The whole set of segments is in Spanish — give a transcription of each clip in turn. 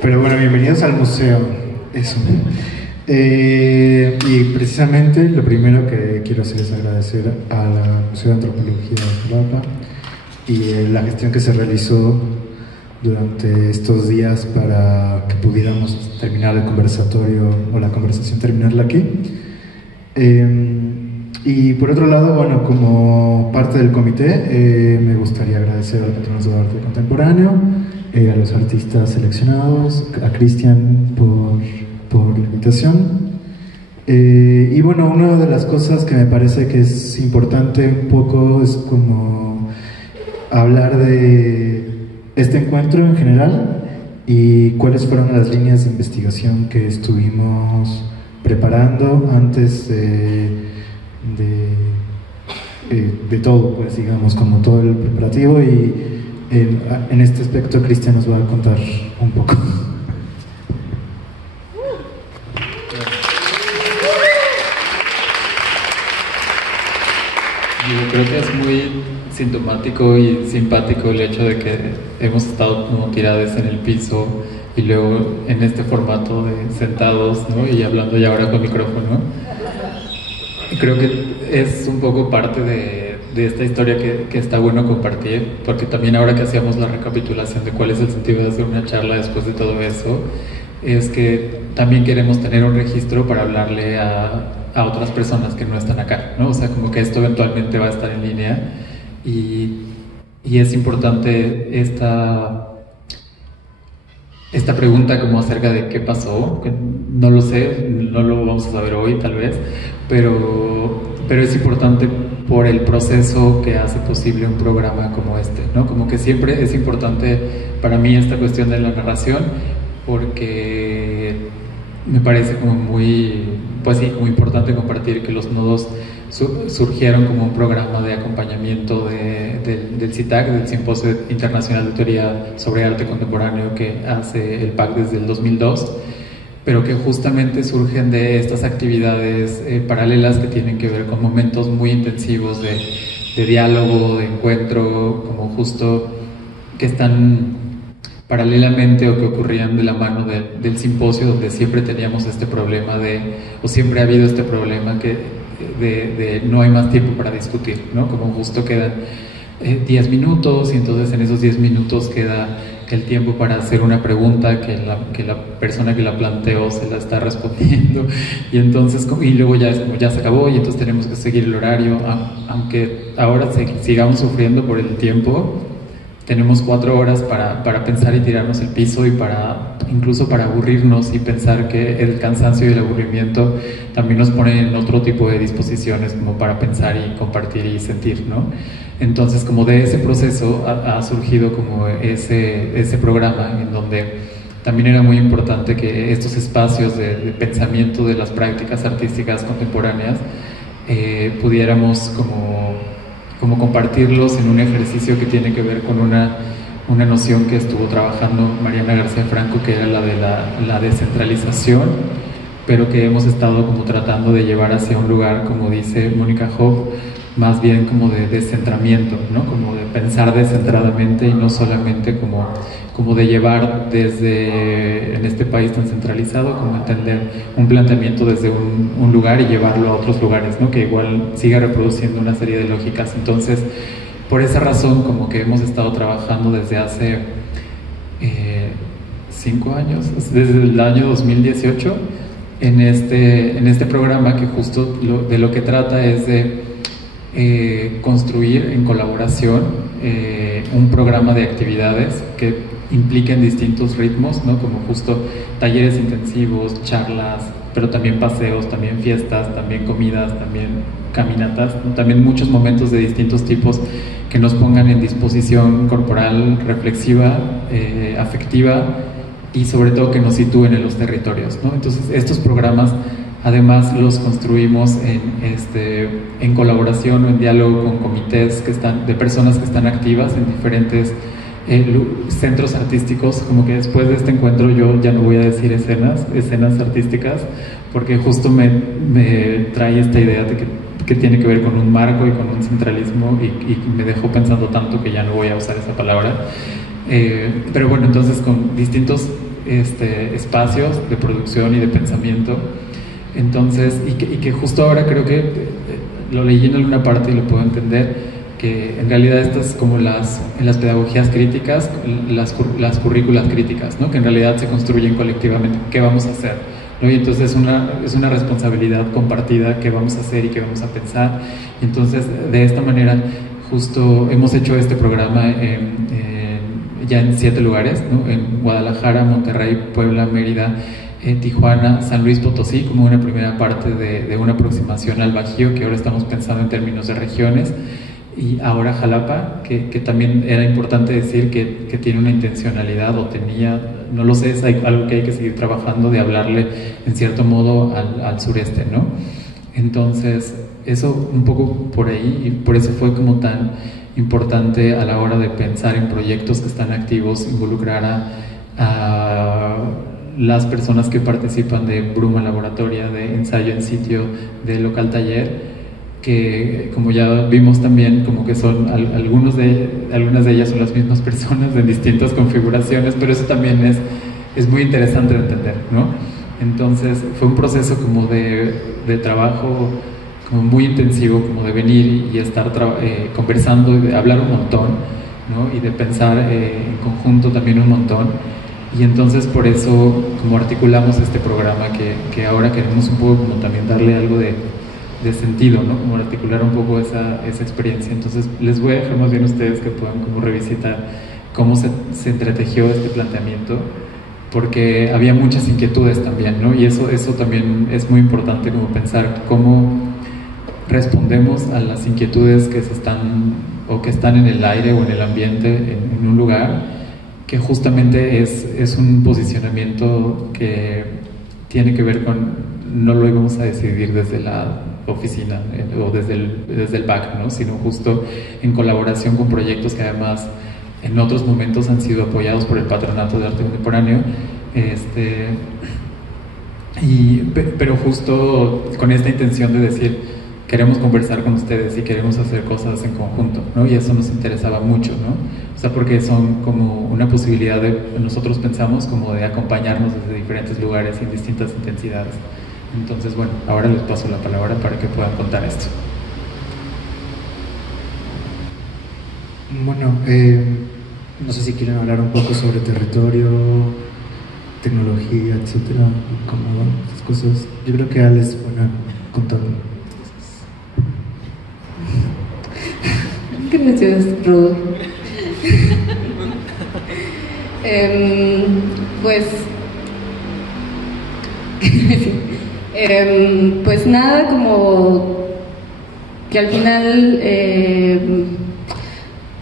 Pero bueno, bienvenidos al museo. Eso. Y precisamente lo primero que quiero hacer es agradecer al Museo de Antropología de Jalapa y la gestión que se realizó durante estos días para que pudiéramos terminar el conversatorio o la conversación, terminarla aquí. Y por otro lado, bueno, como parte del comité, me gustaría agradecer al Patronato de Arte Contemporáneo, a los artistas seleccionados, a Cristian por la invitación. Y bueno, una de las cosas que me parece que es importante un poco es como hablar de este encuentro en general y cuáles fueron las líneas de investigación que estuvimos preparando antes de todo, pues digamos, como todo el preparativo, y en este aspecto Cristian nos va a contar un poco. Yo creo que es muy sintomático y simpático el hecho de que hemos estado como tirados en el piso y luego en este formato de sentados, ¿no? Y hablando ya ahora con micrófono. Y creo que es un poco parte de esta historia que está bueno compartir, porque también ahora que hacíamos la recapitulación de cuál es el sentido de hacer una charla después de todo eso, es que también queremos tener un registro para hablarle a otras personas que no están acá, ¿no? O sea, como que esto eventualmente va a estar en línea y es importante esta pregunta como acerca de qué pasó, que no lo sé, no lo vamos a saber hoy tal vez, pero es importante por el proceso que hace posible un programa como este, ¿no? Como que siempre es importante para mí esta cuestión de la narración, porque me parece como muy, pues sí, muy importante compartir que los nodos surgieron como un programa de acompañamiento del CITAC, del Simposio Internacional de Teoría sobre Arte Contemporáneo que hace el PAC desde el 2002, pero que justamente surgen de estas actividades paralelas que tienen que ver con momentos muy intensivos de diálogo, de encuentro, como justo que están paralelamente o que ocurrían de la mano del simposio, donde siempre teníamos este problema o siempre ha habido este problema de no hay más tiempo para discutir, ¿no? Como justo quedan 10 minutos y entonces en esos 10 minutos queda el tiempo para hacer una pregunta que la persona que la planteó se la está respondiendo y entonces y luego ya se acabó y entonces tenemos que seguir el horario, aunque ahora sigamos sufriendo por el tiempo. Tenemos 4 horas para pensar y tirarnos el piso y incluso para aburrirnos y pensar que el cansancio y el aburrimiento también nos ponen en otro tipo de disposiciones como para pensar y compartir y sentir, ¿no? Entonces, como de ese proceso ha surgido como ese programa en donde también era muy importante que estos espacios de pensamiento de las prácticas artísticas contemporáneas pudiéramos como compartirlos en un ejercicio que tiene que ver con una noción que estuvo trabajando Mariana García Franco, que era la de la descentralización, pero que hemos estado como tratando de llevar hacia un lugar, como dice Mónica Hoff, más bien como de descentramiento, ¿no? Como de pensar descentradamente y no solamente como de llevar desde, en este país tan centralizado, como entender un planteamiento desde un lugar y llevarlo a otros lugares, ¿no? Que igual siga reproduciendo una serie de lógicas. Entonces, por esa razón, como que hemos estado trabajando desde hace 5 años, desde el año 2018, en este programa que justo de lo que trata es de construir en colaboración un programa de actividades que impliquen distintos ritmos, ¿no? Como justo talleres intensivos, charlas, pero también paseos, también fiestas, también comidas, también caminatas, ¿no? También muchos momentos de distintos tipos que nos pongan en disposición corporal, reflexiva, afectiva y sobre todo que nos sitúen en los territorios, ¿no? Entonces estos programas además los construimos en colaboración o en diálogo con comités de personas que están activas en diferentes centros artísticos. Como que después de este encuentro yo ya no voy a decir escenas artísticas, porque justo me trae esta idea de que tiene que ver con un marco y con un centralismo y me dejó pensando tanto que ya no voy a usar esa palabra. Pero bueno, entonces con distintos espacios de producción y de pensamiento. Entonces, y que justo ahora creo que lo leí en alguna parte y lo puedo entender, que en realidad estas como en las pedagogías críticas, las currículas críticas, ¿no? Que en realidad se construyen colectivamente. ¿Qué vamos a hacer? ¿No? Y entonces es una responsabilidad compartida, qué vamos a hacer y qué vamos a pensar. Entonces, de esta manera, justo hemos hecho este programa ya en 7 lugares, ¿no? En Guadalajara, Monterrey, Puebla, Mérida, Tijuana, San Luis Potosí, como una primera parte de una aproximación al Bajío, que ahora estamos pensando en términos de regiones, y ahora Jalapa, que también era importante decir que tiene una intencionalidad, o tenía, no lo sé, es algo que hay que seguir trabajando, de hablarle en cierto modo al sureste, ¿no? Entonces, eso un poco por ahí, y por eso fue como tan importante a la hora de pensar en proyectos que están activos, involucrar a las personas que participan de Bruma Laboratoria, de Ensayo en Sitio, de Local Taller, que como ya vimos también, como que son algunas de ellas son las mismas personas en distintas configuraciones, pero eso también es muy interesante de entender, ¿no? Entonces fue un proceso como de trabajo como muy intensivo, como de venir y estar conversando y de hablar un montón, ¿no? Y de pensar en conjunto también un montón. Y entonces por eso como articulamos este programa que ahora queremos un poco como también darle algo de sentido, ¿no? Como articular un poco esa experiencia. Entonces les voy a dejar más bien a ustedes que puedan como revisitar cómo se entretejió este planteamiento, porque había muchas inquietudes también, ¿no? Y eso también es muy importante, como pensar cómo respondemos a las inquietudes que están en el aire o en el ambiente en un lugar, que justamente es un posicionamiento que tiene que ver con, no lo íbamos a decidir desde la oficina o desde el back, ¿no? Sino justo en colaboración con proyectos que además en otros momentos han sido apoyados por el Patronato de Arte Contemporáneo, pero justo con esta intención de decir, queremos conversar con ustedes y queremos hacer cosas en conjunto, ¿no? Y eso nos interesaba mucho, ¿no? O sea, porque son como una posibilidad nosotros pensamos como de acompañarnos desde diferentes lugares y en distintas intensidades. Entonces, bueno, ahora les paso la palabra para que puedan contar esto. Bueno, no sé si quieren hablar un poco sobre territorio, tecnología, etcétera, cómo van esas cosas. Yo creo que Ale es buena contando. Gracias, Rudo. Pues nada, como que al final,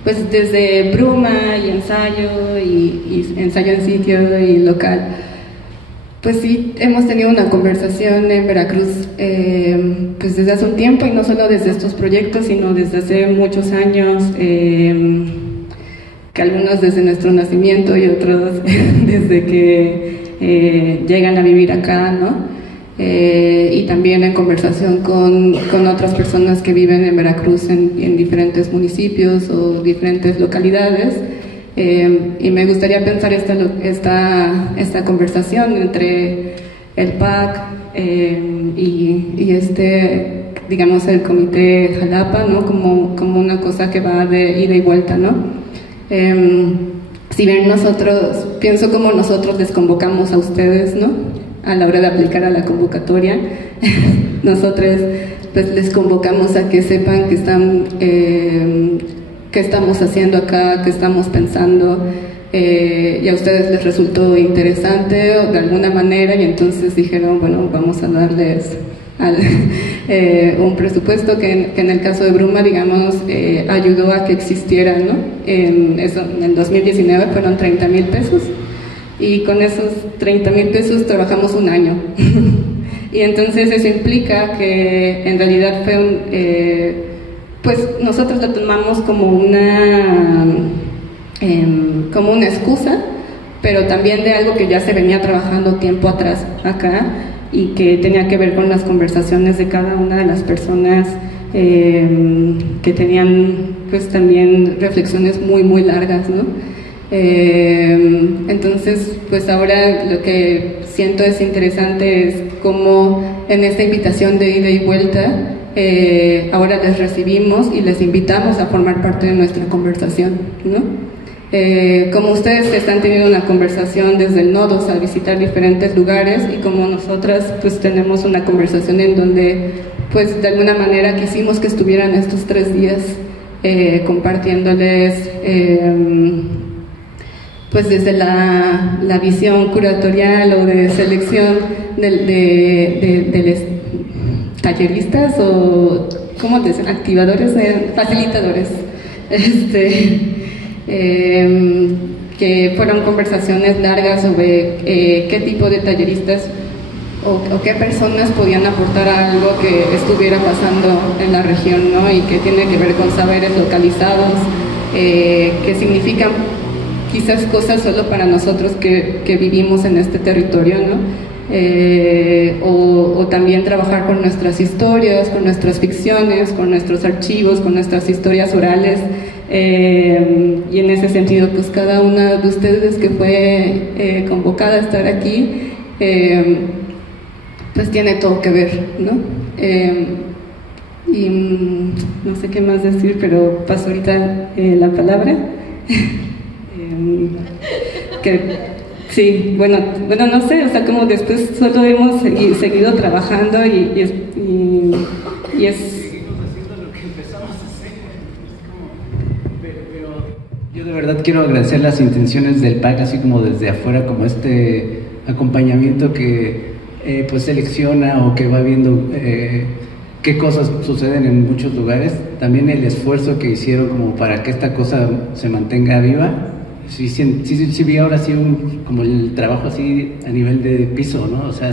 pues desde Bruma y ensayo en sitio y local, pues sí, hemos tenido una conversación en Veracruz pues desde hace un tiempo, y no solo desde estos proyectos, sino desde hace muchos años, que algunos desde nuestro nacimiento y otros desde que llegan a vivir acá, ¿no? Y también en conversación con otras personas que viven en Veracruz en diferentes municipios o diferentes localidades. Y me gustaría pensar esta conversación entre el PAC y digamos, el Comité Jalapa, ¿no? Como una cosa que va de ida y vuelta, ¿no? Si bien pienso como nosotros les convocamos a ustedes, ¿no? A la hora de aplicar a la convocatoria, nosotros pues les convocamos a que sepan que qué estamos haciendo acá, qué estamos pensando, y a ustedes les resultó interesante de alguna manera, y entonces dijeron, bueno, vamos a darles un presupuesto que en el caso de Bruma, digamos, ayudó a que existiera, ¿no? En el 2019 fueron 30,000 pesos, y con esos 30,000 pesos trabajamos un año. Y entonces eso implica que en realidad fue pues nosotros lo tomamos como una excusa, pero también de algo que ya se venía trabajando tiempo atrás acá, y que tenía que ver con las conversaciones de cada una de las personas que tenían pues también reflexiones muy muy largas, ¿no? Entonces, pues ahora lo que siento es interesante es cómo en esta invitación de ida y vuelta, ahora les recibimos y les invitamos a formar parte de nuestra conversación, ¿no? Como ustedes que están teniendo una conversación desde el Nodos a visitar diferentes lugares, y como nosotras pues tenemos una conversación en donde pues de alguna manera quisimos que estuvieran estos 3 días compartiéndoles pues desde la visión curatorial o de selección de talleristas o ¿cómo te dicen? Activadores, facilitadores, que fueron conversaciones largas sobre qué tipo de talleristas o qué personas podían aportar algo que estuviera pasando en la región, ¿no? Y que tiene que ver con saberes localizados, que significan quizás cosas solo para nosotros que vivimos en este territorio, ¿no? O también trabajar con nuestras historias, con nuestras ficciones, con nuestros archivos, con nuestras historias orales, y en ese sentido pues cada una de ustedes que fue convocada a estar aquí pues tiene todo que ver, ¿no? Y no sé qué más decir, pero paso ahorita la palabra. Que sí, bueno, no sé, o sea, como después solo hemos seguido trabajando y es seguimos haciendo lo que empezamos a hacer. Pero yo de verdad quiero agradecer las intenciones del PAC, así como desde afuera, como este acompañamiento que pues selecciona o que va viendo qué cosas suceden en muchos lugares. También el esfuerzo que hicieron como para que esta cosa se mantenga viva. Sí vi ahora sí como el trabajo así a nivel de piso, ¿no? O sea,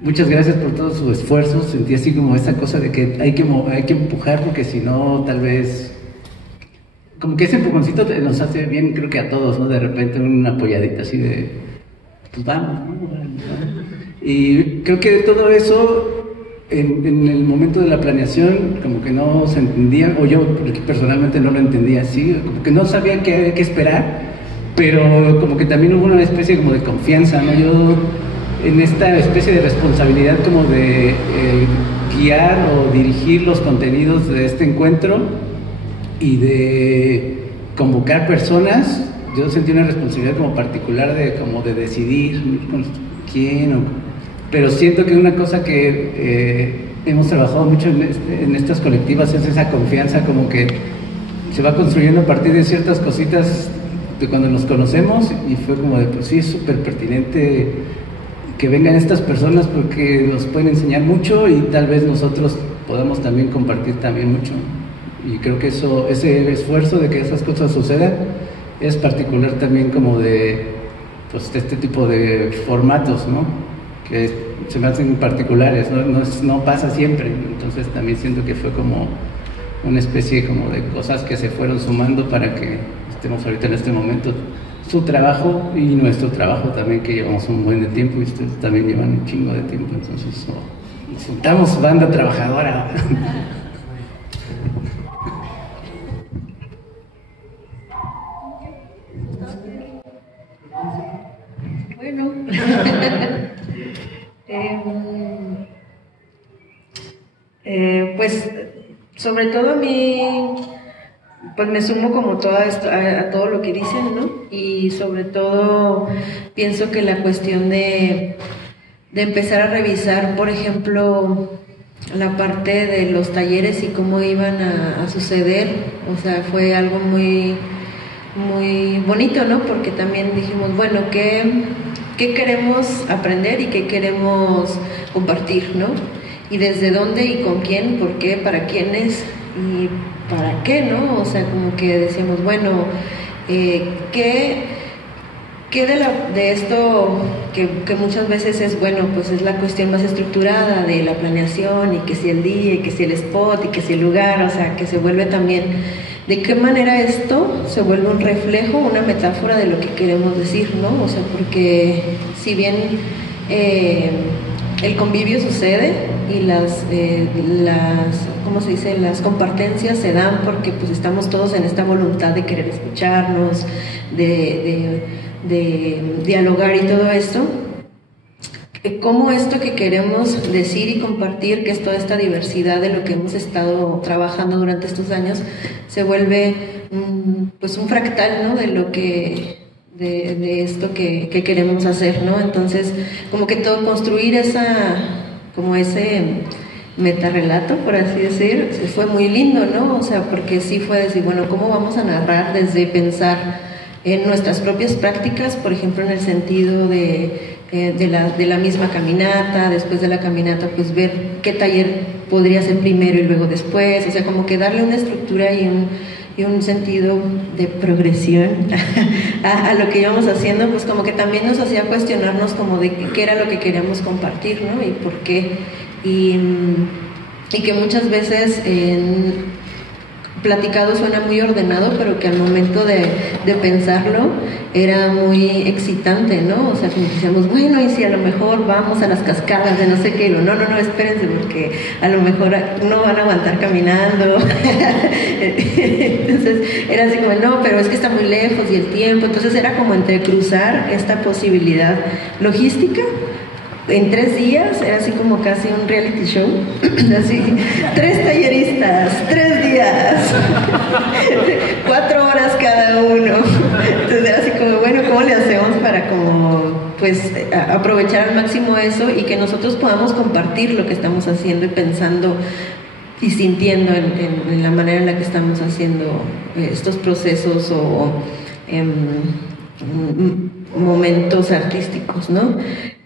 muchas gracias por todo su esfuerzo. Sentí así como esa cosa de que hay que empujar, porque si no, tal vez como que ese empujoncito nos hace bien, creo que a todos, ¿no? De repente una apoyadita así de pues vamos, ¿no? Y creo que todo eso en el momento de la planeación como que no se entendía, o yo personalmente no lo entendía así, como que no sabía qué esperar, pero como que también hubo una especie como de confianza, ¿no? Yo en esta especie de responsabilidad como de guiar o dirigir los contenidos de este encuentro y de convocar personas, yo sentí una responsabilidad como particular de decidir quién pero siento que una cosa que hemos trabajado mucho en estas colectivas es esa confianza, como que se va construyendo a partir de ciertas cositas de cuando nos conocemos, y fue como de, pues sí, es súper pertinente que vengan estas personas porque nos pueden enseñar mucho y tal vez nosotros podamos también compartir también mucho. Y creo que ese esfuerzo de que esas cosas sucedan es particular también como de pues este tipo de formatos, ¿no? Que se me hacen particulares, no pasa siempre. Entonces también siento que fue como una especie como de cosas que se fueron sumando para que estemos ahorita en este momento, su trabajo y nuestro trabajo también, que llevamos un buen de tiempo y ustedes también llevan un chingo de tiempo. Entonces nos juntamos banda trabajadora. Bueno, pues sobre todo a mí, pues me sumo como a todo lo que dicen, ¿no? Y sobre todo pienso que la cuestión de empezar a revisar, por ejemplo, la parte de los talleres y cómo iban a suceder, o sea, fue algo muy bonito, ¿no? Porque también dijimos, bueno, ¿qué queremos aprender y qué queremos compartir, ¿no? Y desde dónde y con quién, por qué, para quiénes y para qué, ¿no? O sea, como que decíamos, bueno, ¿qué de esto que muchas veces es, bueno, pues es la cuestión más estructurada de la planeación, y que si el día, y que si el spot, y que si el lugar, o sea, que se vuelve también, ¿de qué manera esto se vuelve un reflejo, una metáfora de lo que queremos decir, ¿no? O sea, porque si bien el convivio sucede y ¿cómo se dice? Las compartencias se dan porque pues estamos todos en esta voluntad de querer escucharnos, de dialogar y todo esto. Cómo esto que queremos decir y compartir, que es toda esta diversidad de lo que hemos estado trabajando durante estos años, se vuelve pues un fractal, ¿no? De lo que de esto que queremos hacer, ¿no? Entonces, como que todo construir ese metarrelato, por así decir, fue muy lindo, ¿no? O sea, porque sí fue decir, bueno, ¿cómo vamos a narrar desde pensar en nuestras propias prácticas, por ejemplo, en el sentido de la misma caminata, después de la caminata, pues ver qué taller podría ser primero y luego después, o sea, como que darle una estructura y un sentido de progresión a lo que íbamos haciendo, pues como que también nos hacía cuestionarnos como de qué era lo que queríamos compartir, ¿no? Y por qué, y que muchas veces platicado suena muy ordenado, pero que al momento de pensarlo era muy excitante, ¿no? O sea, como decíamos, bueno, y si a lo mejor vamos a las cascadas de no sé qué, no, espérense, porque a lo mejor no van a aguantar caminando. Entonces era así como, no, pero es que está muy lejos y el tiempo, entonces era como entrecruzar esta posibilidad logística. En 3 días, era así como casi un reality show, así, 3 talleristas, 3 días, 4 horas cada uno. Entonces era así como, bueno, ¿cómo le hacemos para como, pues, aprovechar al máximo eso y que nosotros podamos compartir lo que estamos haciendo y pensando y sintiendo en la manera en la que estamos haciendo estos procesos o momentos artísticos, ¿no?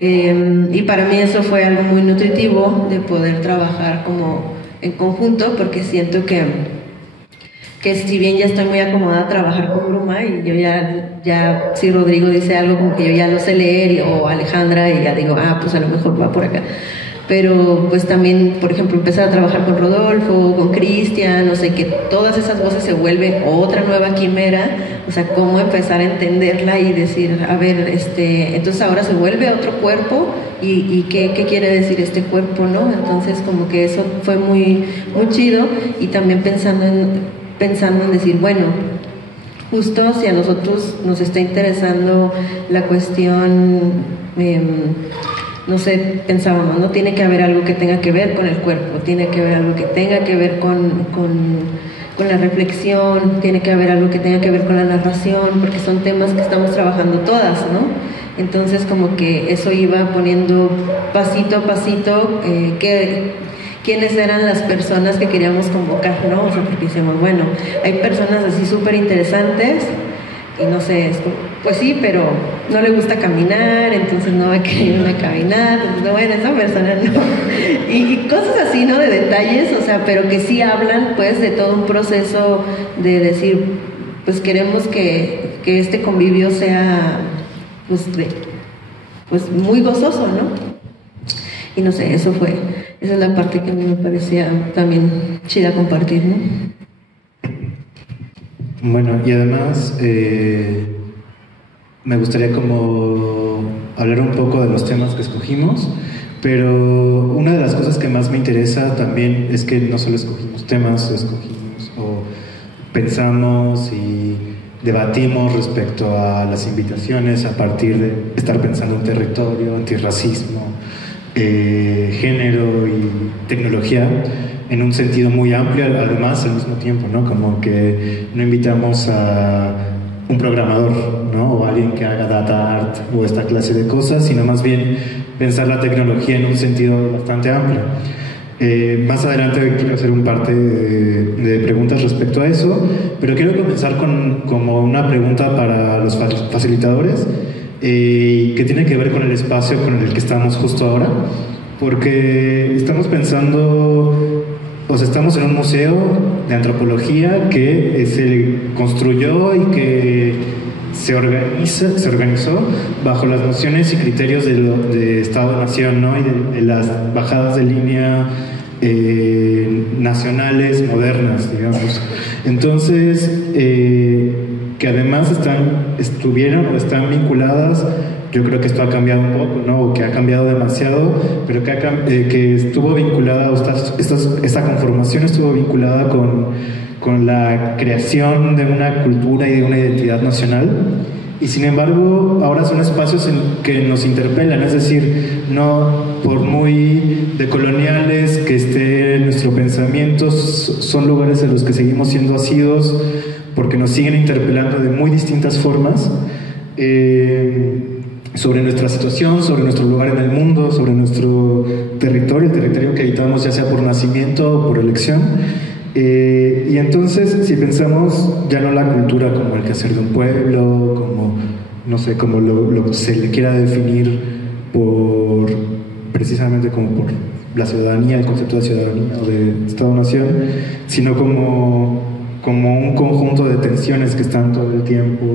Y para mí eso fue algo muy nutritivo de poder trabajar como en conjunto, porque siento que si bien ya estoy muy acomodada a trabajar con Bruma y yo ya si Rodrigo dice algo como que yo ya lo sé leer o Alejandra y ya digo, pues a lo mejor va por acá. Pero pues también, por ejemplo, empezar a trabajar con Rodolfo, con Cristian, no sé, que todas esas voces se vuelven otra nueva quimera, o sea, cómo empezar a entenderla y decir, a ver, entonces ahora se vuelve otro cuerpo y ¿qué quiere decir este cuerpo, no? Entonces como que eso fue muy, muy chido y también pensando en decir, bueno, justo si a nosotros nos está interesando la cuestión, no sé, pensábamos, no tiene que haber algo que tenga que ver con el cuerpo, tiene que haber algo que tenga que ver con la reflexión, tiene que haber algo que tenga que ver con la narración, porque son temas que estamos trabajando todas, ¿no? Entonces como que eso iba poniendo pasito a pasito quiénes eran las personas que queríamos convocar, ¿no? O sea, porque decíamos, bueno, hay personas así súper interesantes y no sé, pues sí, pero no le gusta caminar, entonces no va a querer irme a caminar, entonces, bueno, esa persona no. Y cosas así, ¿no? De detalles, o sea, pero que sí hablan, pues, de todo un proceso de decir, pues queremos que este convivio sea, pues muy gozoso, ¿no? Y no sé, esa es la parte que a mí me parecía también chida compartir, ¿no? Bueno, y además me gustaría como hablar un poco de los temas que escogimos, pero una de las cosas que más me interesa también es que no solo escogimos temas, o pensamos y debatimos respecto a las invitaciones a partir de estar pensando en territorio, antirracismo, género y tecnología en un sentido muy amplio, además al mismo tiempo, ¿no? Como que no invitamos a un programador, ¿no? O alguien que haga data art o esta clase de cosas, sino más bien pensar la tecnología en un sentido bastante amplio. Más adelante quiero hacer un par de preguntas respecto a eso, pero quiero comenzar con como una pregunta para los facilitadores que tiene que ver con el espacio con el que estamos justo ahora, porque estamos pensando, o sea, estamos en un museo de antropología que se construyó y que se organizó bajo las nociones y criterios de Estado-Nación, ¿no? Y de las bajadas de línea nacionales modernas, digamos. Entonces, que además estuvieron o están vinculadas. Yo creo que esto ha cambiado un poco, ¿no? O que ha cambiado demasiado, pero que estuvo vinculada, esta conformación estuvo vinculada con la creación de una cultura y de una identidad nacional. Y sin embargo, ahora son espacios que nos interpelan, es decir, no por muy decoloniales que esté nuestro pensamiento, son lugares en los que seguimos siendo asiduos porque nos siguen interpelando de muy distintas formas. Sobre nuestra situación, sobre nuestro lugar en el mundo, sobre nuestro territorio, el territorio que habitamos, ya sea por nacimiento o por elección. Y entonces, si pensamos ya no la cultura como el quehacer de un pueblo, como, no sé, como lo que se le quiera definir precisamente como por la ciudadanía, el concepto de ciudadanía o de Estado-nación, sino como un conjunto de tensiones que están todo el tiempo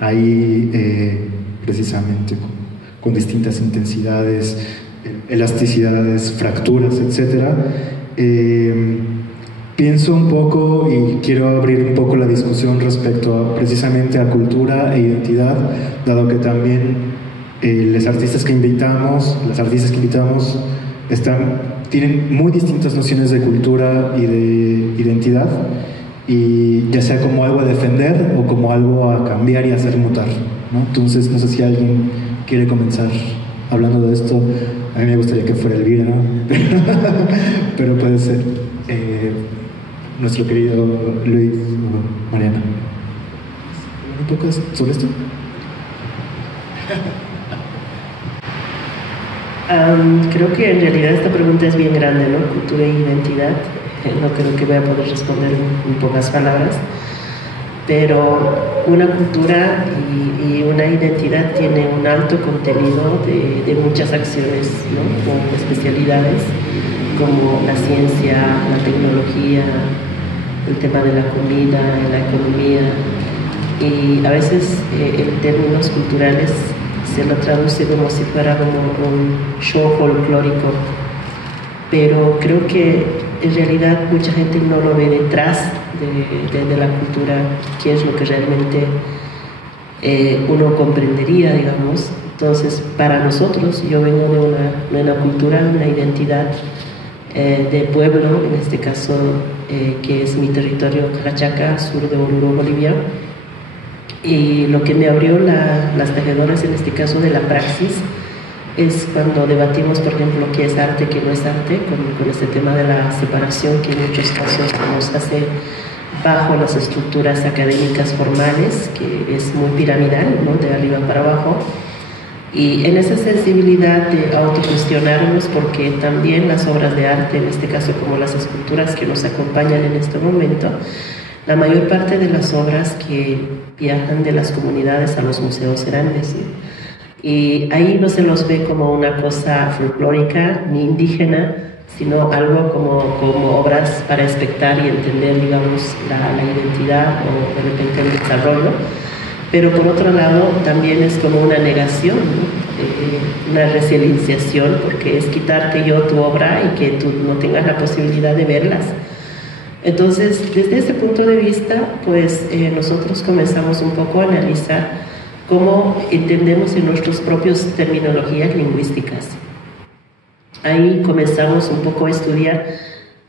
ahí, precisamente con distintas intensidades, elasticidades, fracturas, etc. Pienso un poco y quiero abrir un poco la discusión respecto precisamente a cultura e identidad, dado que también las artistas que invitamos tienen muy distintas nociones de cultura y de identidad, y ya sea como algo a defender o como algo a cambiar y hacer mutar, ¿no? Entonces, no sé si alguien quiere comenzar hablando de esto. A mí me gustaría que fuera Elvira, ¿no? Pero puede ser nuestro querido Luis o Mariana. ¿Un poco sobre esto? Creo que en realidad esta pregunta es bien grande, ¿no? Cultura e identidad. No creo que voy a poder responder en pocas palabras, pero una cultura y una identidad tiene un alto contenido de muchas acciones, ¿no? Con especialidades como la ciencia, la tecnología, el tema de la comida, la economía, y a veces en términos culturales se lo traduce como si fuera como un show folclórico, pero creo que en realidad mucha gente no lo ve detrás de la cultura, qué es lo que realmente uno comprendería, digamos. Entonces, para nosotros, yo vengo de una cultura, una identidad de pueblo, en este caso, que es mi territorio, Cajachaca, sur de Oruro, Bolivia. Y lo que me abrió las tejedoras, en este caso, de la praxis, es cuando debatimos, por ejemplo, qué es arte, qué no es arte, con este tema de la separación que en muchos casos nos hace bajo las estructuras académicas formales, que es muy piramidal, ¿no? De arriba para abajo. Y en esa sensibilidad de autocuestionarnos, porque también las obras de arte, en este caso como las esculturas que nos acompañan en este momento, la mayor parte de las obras que viajan de las comunidades a los museos grandes, ¿sí? Y ahí no se los ve como una cosa folclórica ni indígena, sino algo como obras para expectar y entender, digamos, la identidad o de repente el desarrollo. Pero por otro lado también es como una negación, ¿no? Una resilienciación, porque es quitarte yo tu obra y que tú no tengas la posibilidad de verlas. Entonces, desde ese punto de vista, pues nosotros comenzamos un poco a analizar cómo entendemos en nuestros propios terminologías lingüísticas. Ahí comenzamos un poco a estudiar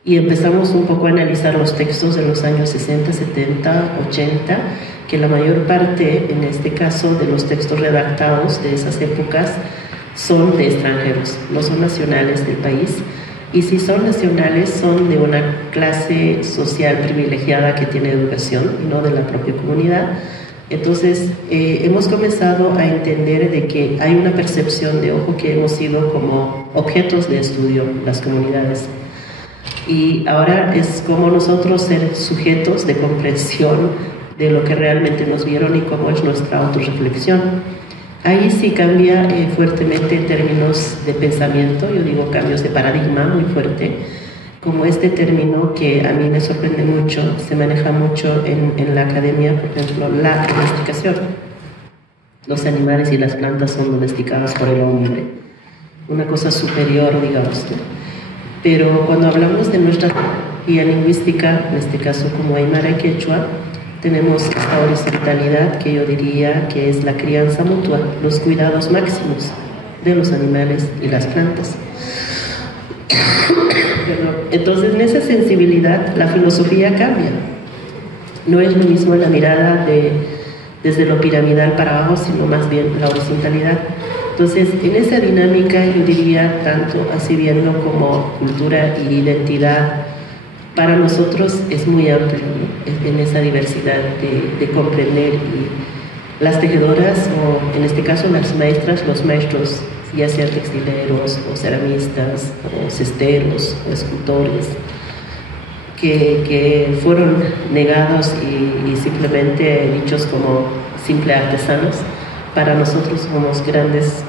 y empezamos un poco a analizar los textos de los años 60, 70, 80, que la mayor parte, en este caso, de los textos redactados de esas épocas son de extranjeros, no son nacionales del país. Y si son nacionales, son de una clase social privilegiada que tiene educación y no de la propia comunidad. Entonces, hemos comenzado a entender de que hay una percepción de ojo que hemos sido como objetos de estudio las comunidades. Y ahora es como nosotros ser sujetos de comprensión de lo que realmente nos vieron y cómo es nuestra autorreflexión. Ahí sí cambia fuertemente en términos de pensamiento, yo digo cambios de paradigma muy fuerte, como este término que a mí me sorprende mucho, se maneja mucho en la academia, por ejemplo, la domesticación. Los animales y las plantas son domesticadas por el hombre, una cosa superior, digamos, ¿no? Pero cuando hablamos de nuestra guía lingüística, en este caso como Aymara y Quechua, tenemos esta horizontalidad que yo diría que es la crianza mutua, los cuidados máximos de los animales y las plantas. Entonces, en esa sensibilidad la filosofía cambia. No es lo mismo la mirada desde lo piramidal para abajo, sino más bien la horizontalidad. Entonces, en esa dinámica yo diría, tanto así viendo como cultura y identidad, para nosotros es muy amplio, ¿no? En esa diversidad de comprender. Y las tejedoras, o en este caso las maestras, los maestros, ya sean textileros o ceramistas o cesteros o escultores, que fueron negados y simplemente dichos como simple artesanos, para nosotros somos grandes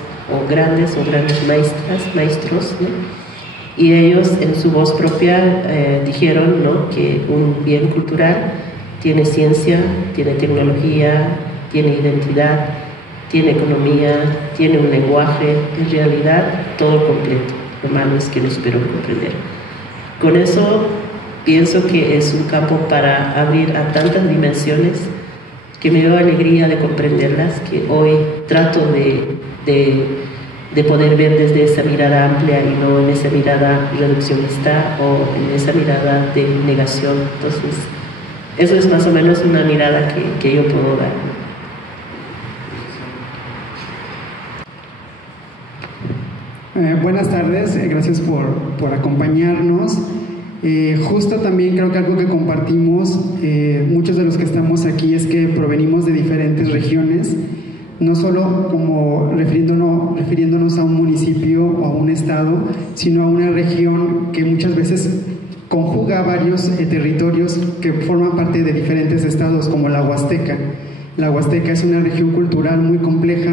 maestras, maestros, ¿no? Y ellos en su voz propia dijeron, ¿no?, que un bien cultural tiene ciencia, tiene tecnología, tiene identidad, tiene economía, tiene un lenguaje, en realidad todo completo. Lo malo es que no supieron comprender. Con eso pienso que es un campo para abrir a tantas dimensiones que me dio alegría de comprenderlas, que hoy trato de poder ver desde esa mirada amplia y no en esa mirada reduccionista o en esa mirada de negación. Entonces, eso es más o menos una mirada que yo puedo dar. Buenas tardes, gracias por acompañarnos. Justo también creo que algo que compartimos muchos de los que estamos aquí es que provenimos de diferentes regiones, no solo como refiriéndonos a un municipio o a un estado, sino a una región que muchas veces conjuga varios territorios que forman parte de diferentes estados, como la Huasteca. La Huasteca es una región cultural muy compleja,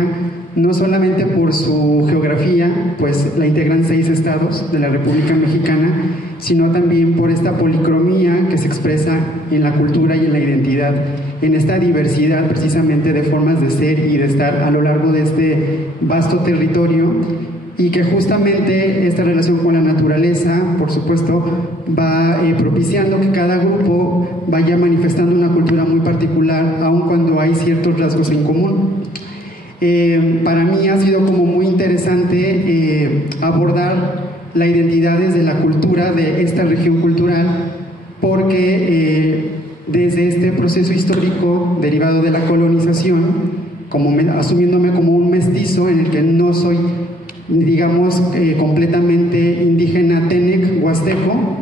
no solamente por su geografía, pues la integran 6 estados de la República Mexicana, sino también por esta policromía que se expresa en la cultura y en la identidad, en esta diversidad precisamente de formas de ser y de estar a lo largo de este vasto territorio, y que justamente esta relación con la naturaleza, por supuesto, va propiciando que cada grupo vaya manifestando una cultura muy particular, aun cuando hay ciertos rasgos en común. Para mí ha sido como muy interesante abordar la identidad desde la cultura de esta región cultural, porque desde este proceso histórico derivado de la colonización, asumiéndome como un mestizo en el que no soy, digamos, completamente indígena tenec huasteco,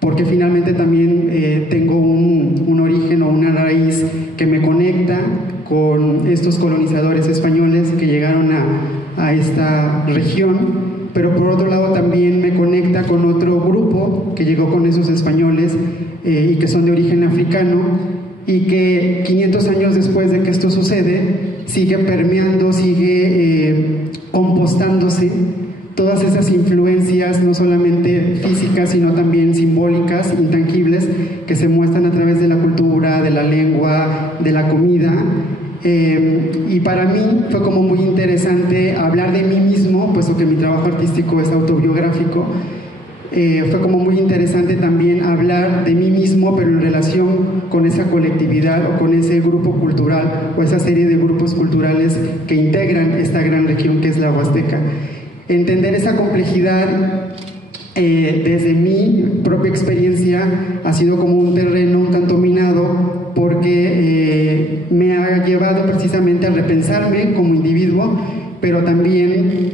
porque finalmente también tengo un origen o una raíz que me conecta con estos colonizadores españoles que llegaron a esta región, pero por otro lado también me conecta con otro grupo que llegó con esos españoles y que son de origen africano, y que 500 años después de que esto sucede sigue permeando, sigue compostándose todas esas influencias, no solamente físicas, sino también simbólicas, intangibles, que se muestran a través de la cultura, de la lengua, de la comida. Y para mí fue como muy interesante hablar de mí mismo, puesto que mi trabajo artístico es autobiográfico. Fue como muy interesante también hablar de mí mismo, pero en relación con esa colectividad o con ese grupo cultural o esa serie de grupos culturales que integran esta gran región que es la Huasteca. Entender esa complejidad desde mi propia experiencia ha sido como un terreno un tanto minado, porque me ha llevado precisamente a repensarme como individuo, pero también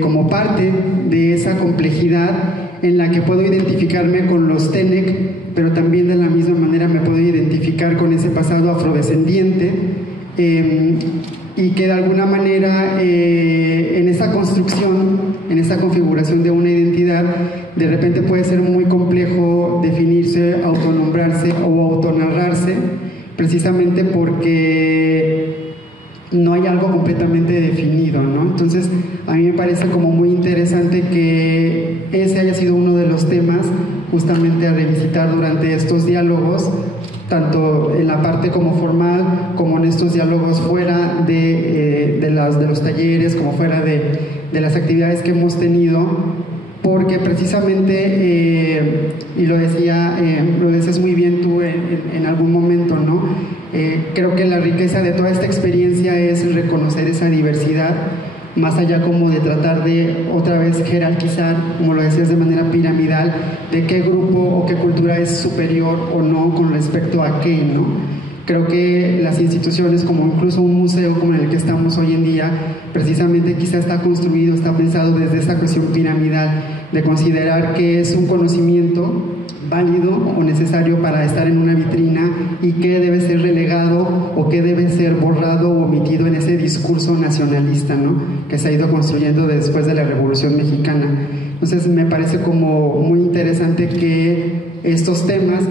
como parte de esa complejidad en la que puedo identificarme con los tenec, pero también de la misma manera me puedo identificar con ese pasado afrodescendiente, y que de alguna manera en esa construcción, en esa configuración de una identidad, de repente puede ser muy complejo definirse, autonombrarse o autonarrarse, precisamente porque no hay algo completamente definido, ¿no? Entonces, a mí me parece como muy interesante que ese haya sido uno de los temas justamente a revisitar durante estos diálogos, tanto en la parte como formal, como en estos diálogos fuera de los talleres, como fuera de las actividades que hemos tenido, porque precisamente, y lo decías muy bien tú en algún momento, ¿no? Creo que la riqueza de toda esta experiencia es reconocer esa diversidad, más allá como de tratar de otra vez jerarquizar, como lo decías, de manera piramidal, de qué grupo o qué cultura es superior o no con respecto a qué, ¿no? Creo que las instituciones, como incluso un museo como en el que estamos hoy en día, precisamente quizá está construido, está pensado desde esta cuestión piramidal, de considerar que es un conocimiento válido o necesario para estar en una vitrina y qué debe ser relegado o qué debe ser borrado o omitido en ese discurso nacionalista, ¿no?, que se ha ido construyendo después de la Revolución Mexicana. Entonces me parece como muy interesante que estos temas,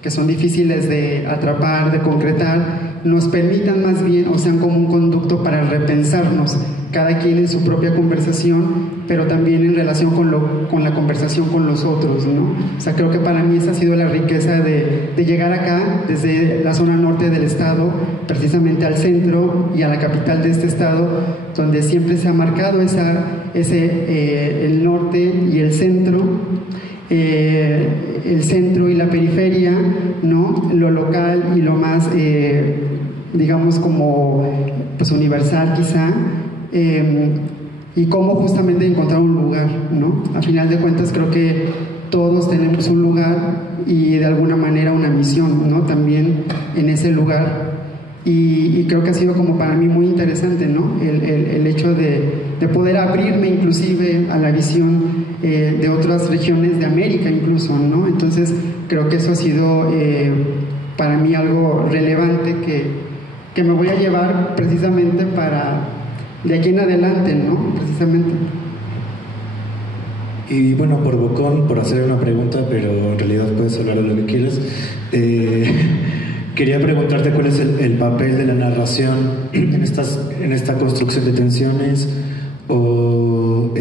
que son difíciles de atrapar, de concretar, nos permitan más bien o sean como un conducto para repensarnos, cada quien en su propia conversación, pero también en relación con la conversación con los otros, ¿no? O sea, creo que para mí esa ha sido la riqueza de llegar acá, desde la zona norte del estado, precisamente al centro y a la capital de este estado, donde siempre se ha marcado el norte y el centro y la periferia, ¿no?, lo local y lo más, digamos, como pues universal quizá, y cómo justamente encontrar un lugar, ¿no? A final de cuentas creo que todos tenemos un lugar y de alguna manera una misión, ¿no?, también en ese lugar, y creo que ha sido como para mí muy interesante, ¿no?, el hecho de poder abrirme inclusive a la visión de otras regiones de América incluso, ¿no? Entonces creo que eso ha sido para mí algo relevante que me voy a llevar precisamente para de aquí en adelante, ¿no?, precisamente. Y bueno, por bocón, por hacer una pregunta, pero en realidad puedes hablar de lo que quieras, quería preguntarte cuál es el papel de la narración en esta construcción de tensiones, o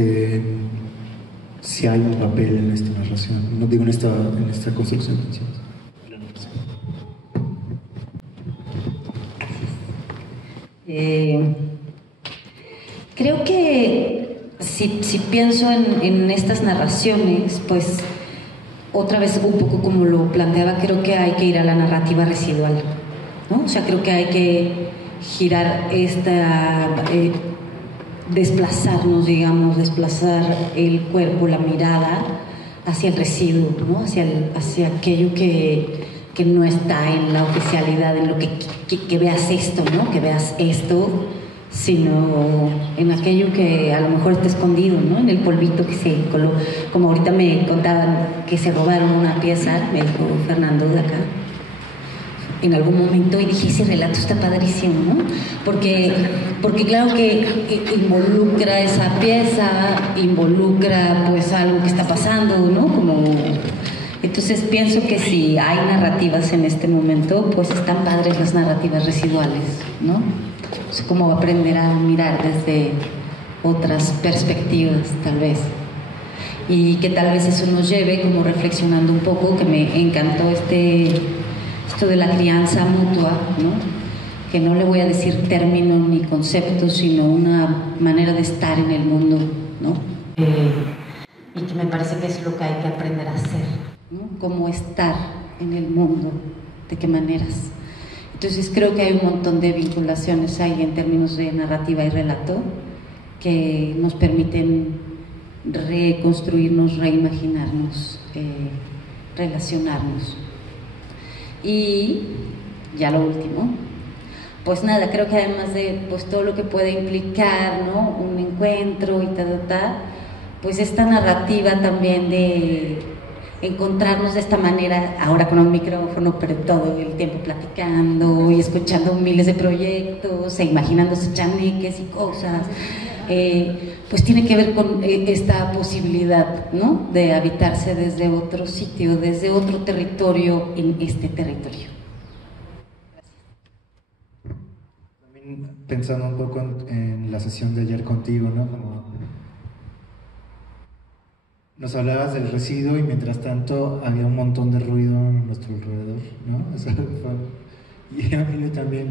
si hay un papel en esta narración, no digo en esta construcción de tensiones. Creo que si pienso en estas narraciones, pues otra vez un poco como lo planteaba, creo que hay que ir a la narrativa residual, ¿no? O sea, creo que hay que girar desplazar el cuerpo, la mirada hacia el residuo, ¿no?, hacia aquello que no está en la oficialidad, en lo que veas esto, ¿no?, que veas esto, sino en aquello que a lo mejor está escondido, ¿no?, en el polvito que se coló, como ahorita me contaban que se robaron una pieza, me dijo Fernando de acá, en algún momento, y dije, ese relato está padrísimo, ¿no? Porque claro que involucra esa pieza, involucra pues algo que está pasando, ¿no? Entonces pienso que si hay narrativas en este momento, pues están padres las narrativas residuales, ¿no? O sea, como aprender a mirar desde otras perspectivas, tal vez. Y que tal vez eso nos lleve, como reflexionando un poco, que me encantó esto de la crianza mutua, ¿no?, que no le voy a decir término ni concepto, sino una manera de estar en el mundo, ¿no? Y que me parece que es lo que hay que aprender a hacer, ¿no? Cómo estar en el mundo, de qué maneras. Entonces creo que hay un montón de vinculaciones ahí en términos de narrativa y relato que nos permiten reconstruirnos, reimaginarnos, relacionarnos. Y ya lo último, pues nada, creo que además de pues todo lo que puede implicar, ¿no?, un encuentro y pues esta narrativa también de encontrarnos de esta manera, ahora con un micrófono, pero todo el tiempo platicando y escuchando miles de proyectos e imaginándose chaneques y cosas, pues tiene que ver con esta posibilidad, ¿no?, de habitarse desde otro sitio, desde otro territorio en este territorio. También pensando un poco en la sesión de ayer contigo, ¿no?, como nos hablabas del residuo y mientras tanto había un montón de ruido a nuestro alrededor, ¿no? O sea, y a mí también,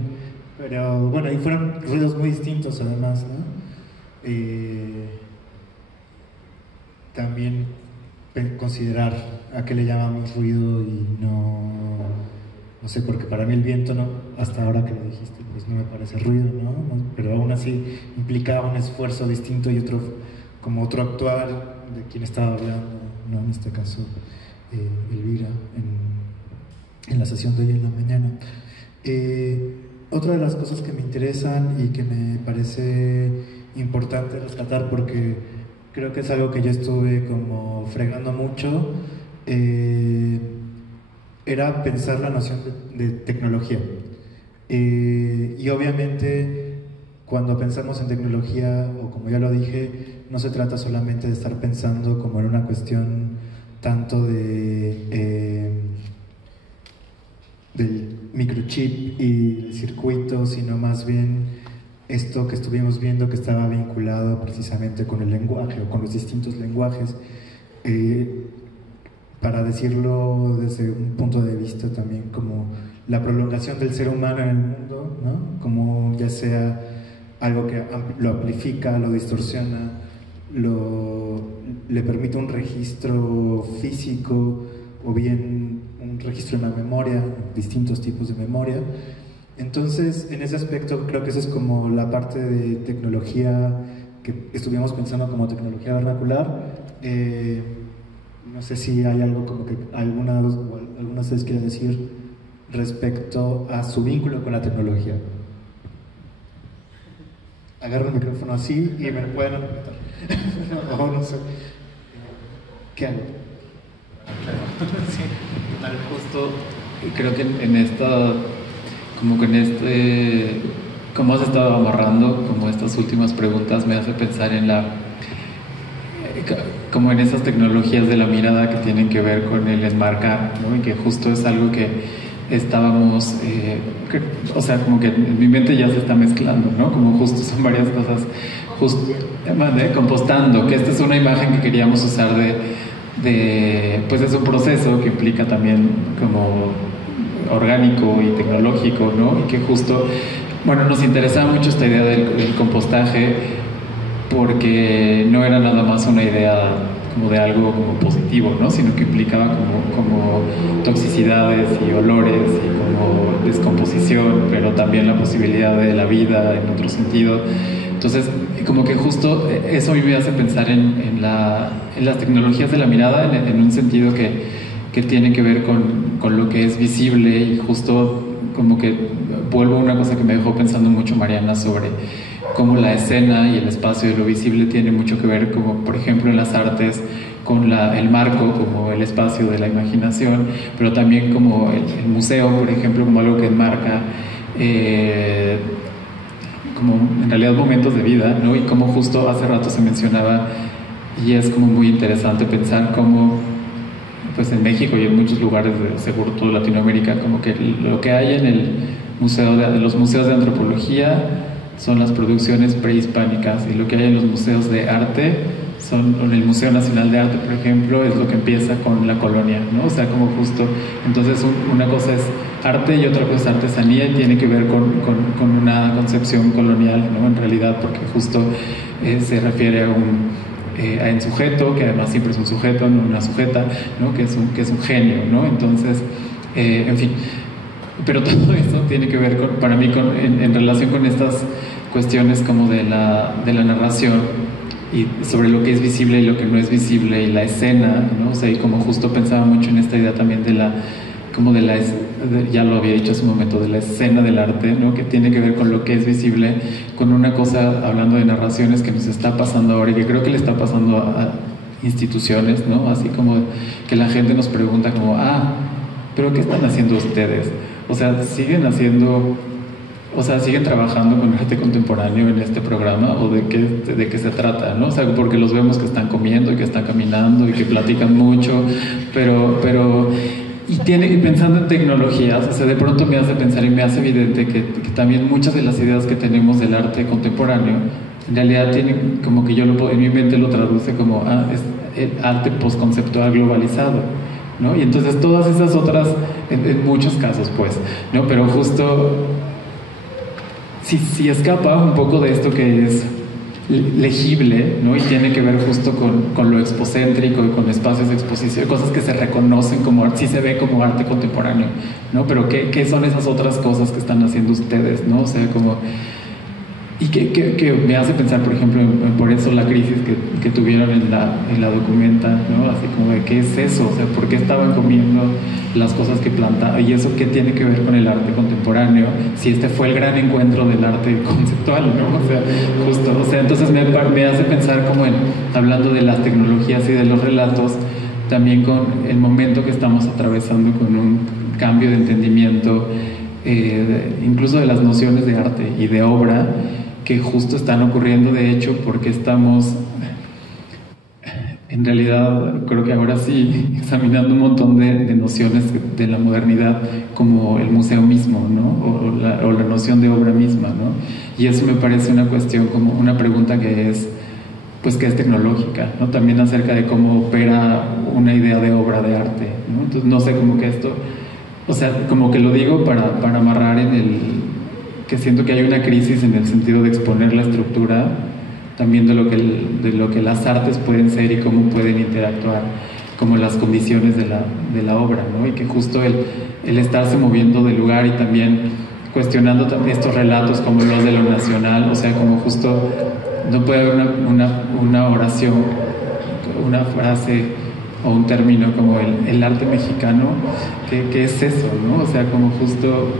pero bueno, y fueron ruidos muy distintos además, ¿no? también considerar a qué le llamamos ruido y no sé, porque para mí el viento, no, hasta ahora que lo dijiste, pues no me parece ruido, ¿no? Pero aún así implicaba un esfuerzo distinto y como otro actuar de quien estaba hablando, ¿no? En este caso, Elvira, en la sesión de hoy en la mañana. Otra de las cosas que me interesan y que me parece importante rescatar, porque creo que es algo que yo estuve como fregando mucho, era pensar la noción de tecnología. Y obviamente cuando pensamos en tecnología, o como ya lo dije, no se trata solamente de estar pensando como en una cuestión tanto del microchip y el circuito, sino más bien esto que estuvimos viendo que estaba vinculado precisamente con el lenguaje o con los distintos lenguajes, para decirlo desde un punto de vista también como la prolongación del ser humano en el mundo, ¿no? Como ya sea algo que lo amplifica, lo distorsiona, le permite un registro físico o bien un registro en la memoria, distintos tipos de memoria. Entonces, en ese aspecto creo que esa es como la parte de tecnología que estuvimos pensando como tecnología vernacular. No sé si hay algo como que alguna de ustedes quiere decir respecto a su vínculo con la tecnología. Agarro el micrófono así y me lo pueden apretar. O no sé. ¿Qué hago? Sí, total, justo creo que en esta, como que en este, como has estado amarrando, como estas últimas preguntas me hace pensar en como en esas tecnologías de la mirada que tienen que ver con el enmarcar, ¿no? Y que justo es algo que estábamos, o sea, como que en mi mente ya se está mezclando, ¿no? Como justo son varias cosas, compostando, que esta es una imagen que queríamos usar pues es un proceso que implica también como orgánico y tecnológico, ¿no? Y que justo, bueno, nos interesaba mucho esta idea del compostaje, porque no era nada más una idea como de algo como positivo, ¿no? Sino que implicaba como toxicidades y olores y como descomposición, pero también la posibilidad de la vida en otro sentido. Entonces, como que justo eso a mí me hace pensar en las tecnologías de la mirada, en un sentido que tiene que ver con lo que es visible, y justo como que vuelvo a una cosa que me dejó pensando mucho Mariana sobre cómo la escena y el espacio de lo visible tiene mucho que ver, como por ejemplo en las artes, con el marco como el espacio de la imaginación, pero también como el museo, por ejemplo, como algo que enmarca como en realidad momentos de vida, ¿no? Y como justo hace rato se mencionaba, y es como muy interesante pensar cómo pues en México y en muchos lugares de seguro toda Latinoamérica, como que lo que hay en el museo de los museos de antropología son las producciones prehispánicas, y lo que hay en los museos de arte en el Museo Nacional de Arte, por ejemplo, es lo que empieza con la colonia, ¿no? O sea, como justo, entonces una cosa es arte y otra cosa es artesanía, y tiene que ver con una concepción colonial, ¿no? En realidad, porque justo se refiere a un sujeto, que además siempre es un sujeto, no una sujeta, ¿no? Que es un genio, ¿no? Entonces, en fin, pero todo eso tiene que ver para mí en relación con estas cuestiones como de la narración, y sobre lo que es visible y lo que no es visible, y la escena, ¿no? O sea, y como justo pensaba mucho en esta idea también ya lo había dicho hace un momento, de la escena del arte, ¿no? Que tiene que ver con lo que es visible, con una cosa, hablando de narraciones, que nos está pasando ahora y que creo que le está pasando a instituciones, ¿no? Así como que la gente nos pregunta como, ¿pero qué están haciendo ustedes? O sea, siguen trabajando con arte contemporáneo en este programa, o de qué se trata, ¿no? O sea, porque los vemos que están comiendo y que están caminando y que platican mucho, y pensando en tecnologías, o sea, de pronto me hace pensar y me hace evidente que también muchas de las ideas que tenemos del arte contemporáneo en realidad tienen como que en mi mente lo traduce como es el arte postconceptual globalizado, ¿no? Y entonces todas esas otras, en muchos casos, pues, ¿no? Pero justo si escapa un poco de esto que es legible, ¿no? Y tiene que ver justo con lo expocéntrico y con espacios de exposición, cosas que se reconocen como, sí se ve como arte contemporáneo, ¿no? Pero ¿qué son esas otras cosas que están haciendo ustedes, ¿no? O sea, como... Y que me hace pensar, por ejemplo, por eso la crisis que tuvieron en la documenta, ¿no? Así como de ¿qué es eso? O sea, ¿por qué estaban comiendo las cosas que plantaban? ¿Y eso qué tiene que ver con el arte contemporáneo? Si este fue el gran encuentro del arte conceptual, ¿no? O sea, justo, o sea, entonces me hace pensar como hablando de las tecnologías y de los relatos, también con el momento que estamos atravesando con un cambio de entendimiento, incluso de las nociones de arte y de obra, que justo están ocurriendo de hecho porque estamos en realidad creo que ahora sí examinando un montón de nociones de la modernidad como el museo mismo, ¿no? o la noción de obra misma, ¿no? Y eso me parece una cuestión, como una pregunta que es tecnológica, ¿no? También acerca de cómo opera una idea de obra de arte, ¿no? Entonces no sé, como que esto, o sea, como que lo digo para amarrar que siento que hay una crisis en el sentido de exponer la estructura también de lo que las artes pueden ser y cómo pueden interactuar como las condiciones de la obra, ¿no? Y que justo el estarse moviendo de lugar y también cuestionando estos relatos como los de lo nacional, o sea, como justo no puede haber una oración, una frase o un término como el arte mexicano, ¿qué es eso, no? O sea, como justo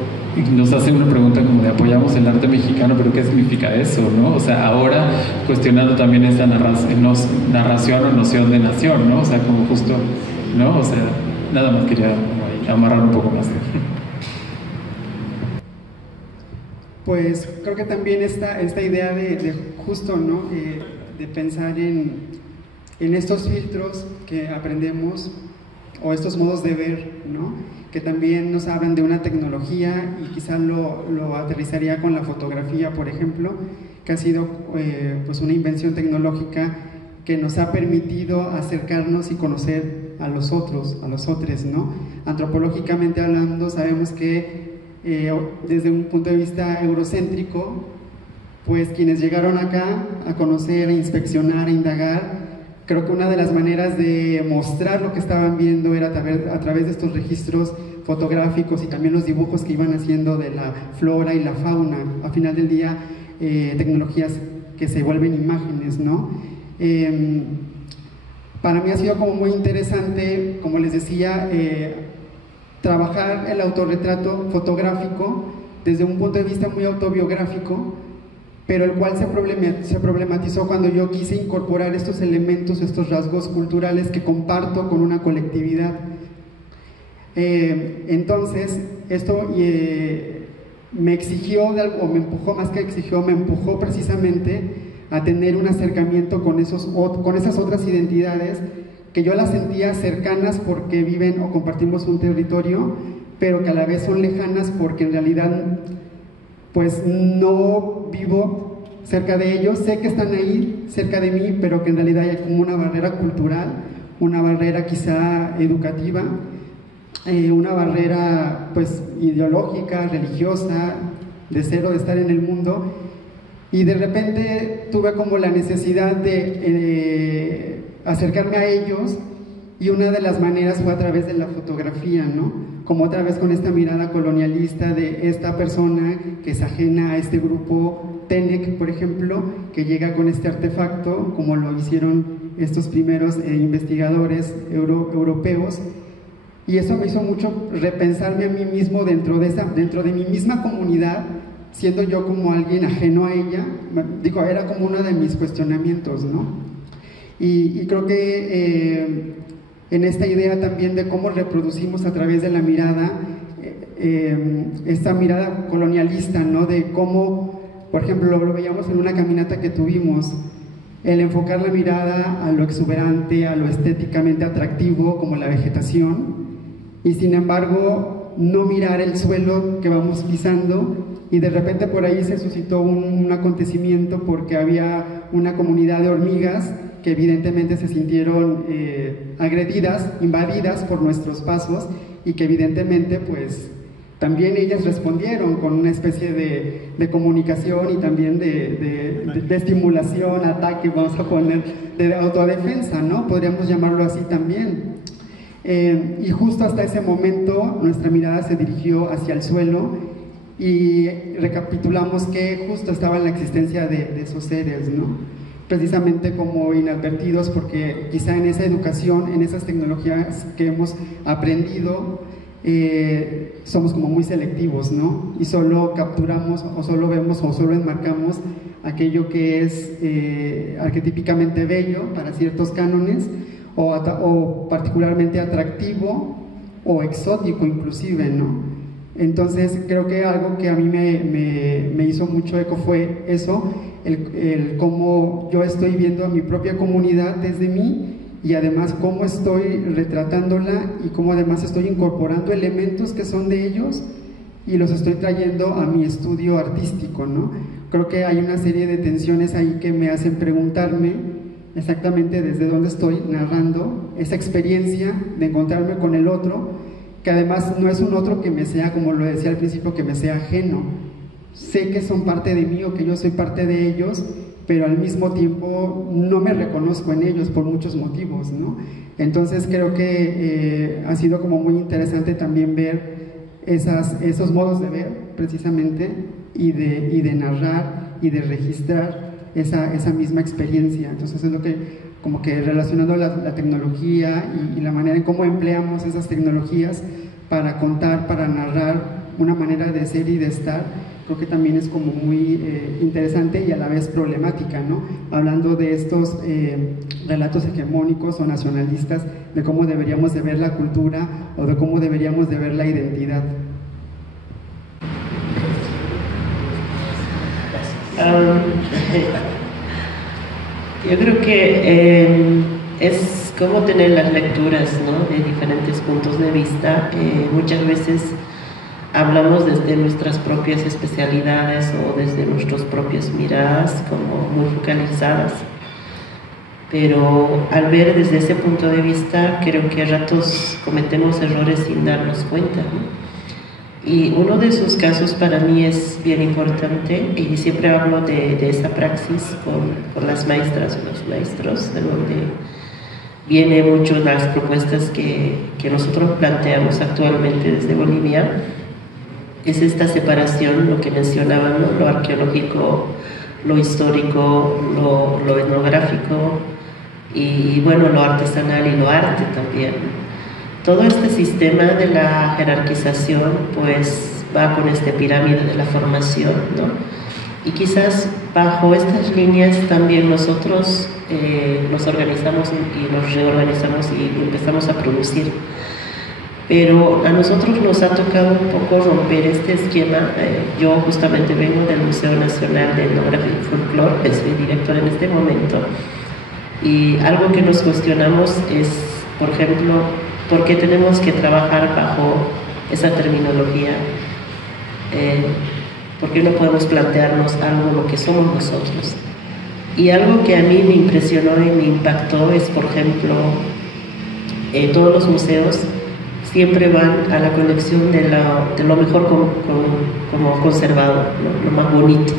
nos hacen una pregunta como de apoyamos el arte mexicano, pero ¿qué significa eso, no? O sea, ahora cuestionando también esta narración o noción de nación, ¿no? O sea, como justo, ¿no? O sea, nada más quería amarrar un poco más. Pues creo que también esta idea de justo, ¿no? De pensar en estos filtros que aprendemos o estos modos de ver, ¿no? Que también nos hablan de una tecnología y quizás lo aterrizaría con la fotografía, por ejemplo, que ha sido pues una invención tecnológica que nos ha permitido acercarnos y conocer a los otros, ¿no? Antropológicamente hablando, sabemos que desde un punto de vista eurocéntrico, pues quienes llegaron acá a conocer, a inspeccionar, a indagar, creo que una de las maneras de mostrar lo que estaban viendo era a través de estos registros fotográficos y también los dibujos que iban haciendo de la flora y la fauna. A final del día, tecnologías que se vuelven imágenes, ¿no? Para mí ha sido como muy interesante, como les decía, trabajar el autorretrato fotográfico desde un punto de vista muy autobiográfico, pero el cual se problematizó cuando yo quise incorporar estos elementos, estos rasgos culturales que comparto con una colectividad. Entonces, esto me exigió, o me empujó, más que exigió, me empujó precisamente a tener un acercamiento con esas otras identidades que yo las sentía cercanas porque viven o compartimos un territorio, pero que a la vez son lejanas porque en realidad pues no vivo cerca de ellos, sé que están ahí cerca de mí, pero que en realidad hay como una barrera cultural, una barrera quizá educativa, una barrera pues ideológica, religiosa, de ser o de estar en el mundo, y de repente tuve como la necesidad de acercarme a ellos, y una de las maneras fue a través de la fotografía, ¿no? Como otra vez con esta mirada colonialista de esta persona que es ajena a este grupo TENEC, por ejemplo, que llega con este artefacto, como lo hicieron estos primeros investigadores europeos, y eso me hizo mucho repensarme a mí mismo dentro de mi misma comunidad, siendo yo como alguien ajeno a ella. Digo, era como uno de mis cuestionamientos, ¿no? Y creo que en esta idea también de cómo reproducimos a través de la mirada, esta mirada colonialista, ¿no? De cómo, por ejemplo, lo veíamos en una caminata que tuvimos, el enfocar la mirada a lo exuberante, a lo estéticamente atractivo, como la vegetación, y sin embargo no mirar el suelo que vamos pisando, y de repente por ahí se suscitó un acontecimiento porque había una comunidad de hormigas que evidentemente se sintieron agredidas, invadidas por nuestros pasos, y que evidentemente pues también ellas respondieron con una especie de comunicación y también de estimulación, ataque, vamos a poner, de autodefensa, ¿no? Podríamos llamarlo así también. Y justo hasta ese momento nuestra mirada se dirigió hacia el suelo y recapitulamos que justo estaba en la existencia de esos seres, ¿no? Precisamente como inadvertidos, porque quizá en esa educación, en esas tecnologías que hemos aprendido, somos como muy selectivos, ¿no? Y solo capturamos o solo vemos o solo enmarcamos aquello que es arquetípicamente bello para ciertos cánones o particularmente atractivo o exótico inclusive, ¿no? Entonces creo que algo que a mí me hizo mucho eco fue eso, el cómo yo estoy viendo a mi propia comunidad desde mí y además cómo estoy retratándola y cómo además estoy incorporando elementos que son de ellos y los estoy trayendo a mi estudio artístico, ¿no? Creo que hay una serie de tensiones ahí que me hacen preguntarme exactamente desde dónde estoy narrando esa experiencia de encontrarme con el otro, que además no es un otro que me sea, como lo decía al principio, que me sea ajeno. Sé que son parte de mí o que yo soy parte de ellos, pero al mismo tiempo no me reconozco en ellos por muchos motivos, ¿no? Entonces creo que ha sido como muy interesante también ver esos modos de ver, precisamente, y de narrar y de registrar esa misma experiencia. Entonces es lo que, como que relacionando la tecnología y la manera en cómo empleamos esas tecnologías para contar, para narrar una manera de ser y de estar, creo que también es como muy interesante y a la vez problemática, ¿no? Hablando de estos relatos hegemónicos o nacionalistas, de cómo deberíamos de ver la cultura o de cómo deberíamos de ver la identidad. Yo creo que es como tener las lecturas, ¿no? De diferentes puntos de vista. Muchas veces hablamos desde nuestras propias especialidades o desde nuestras propias miradas como muy focalizadas, pero al ver desde ese punto de vista creo que a ratos cometemos errores sin darnos cuenta, ¿no? Y uno de esos casos para mí es bien importante, y siempre hablo de esa praxis con las maestras o los maestros, de donde viene mucho las propuestas que nosotros planteamos actualmente desde Bolivia. Es esta separación, lo que mencionaban, ¿no? Lo arqueológico, lo histórico, lo etnográfico y bueno, lo artesanal y lo arte también. Todo este sistema de la jerarquización pues va con esta pirámide de la formación, ¿no? Y quizás bajo estas líneas también nosotros nos organizamos y nos reorganizamos y empezamos a producir. Pero a nosotros nos ha tocado un poco romper este esquema. Yo justamente vengo del Museo Nacional de Etnografía y Folclore, soy director en este momento, y algo que nos cuestionamos es, por ejemplo, ¿por qué tenemos que trabajar bajo esa terminología? ¿Por qué no podemos plantearnos algo lo que somos nosotros? Y algo que a mí me impresionó y me impactó es, por ejemplo, todos los museos siempre van a la colección de lo mejor como conservado, ¿no? Lo más bonito.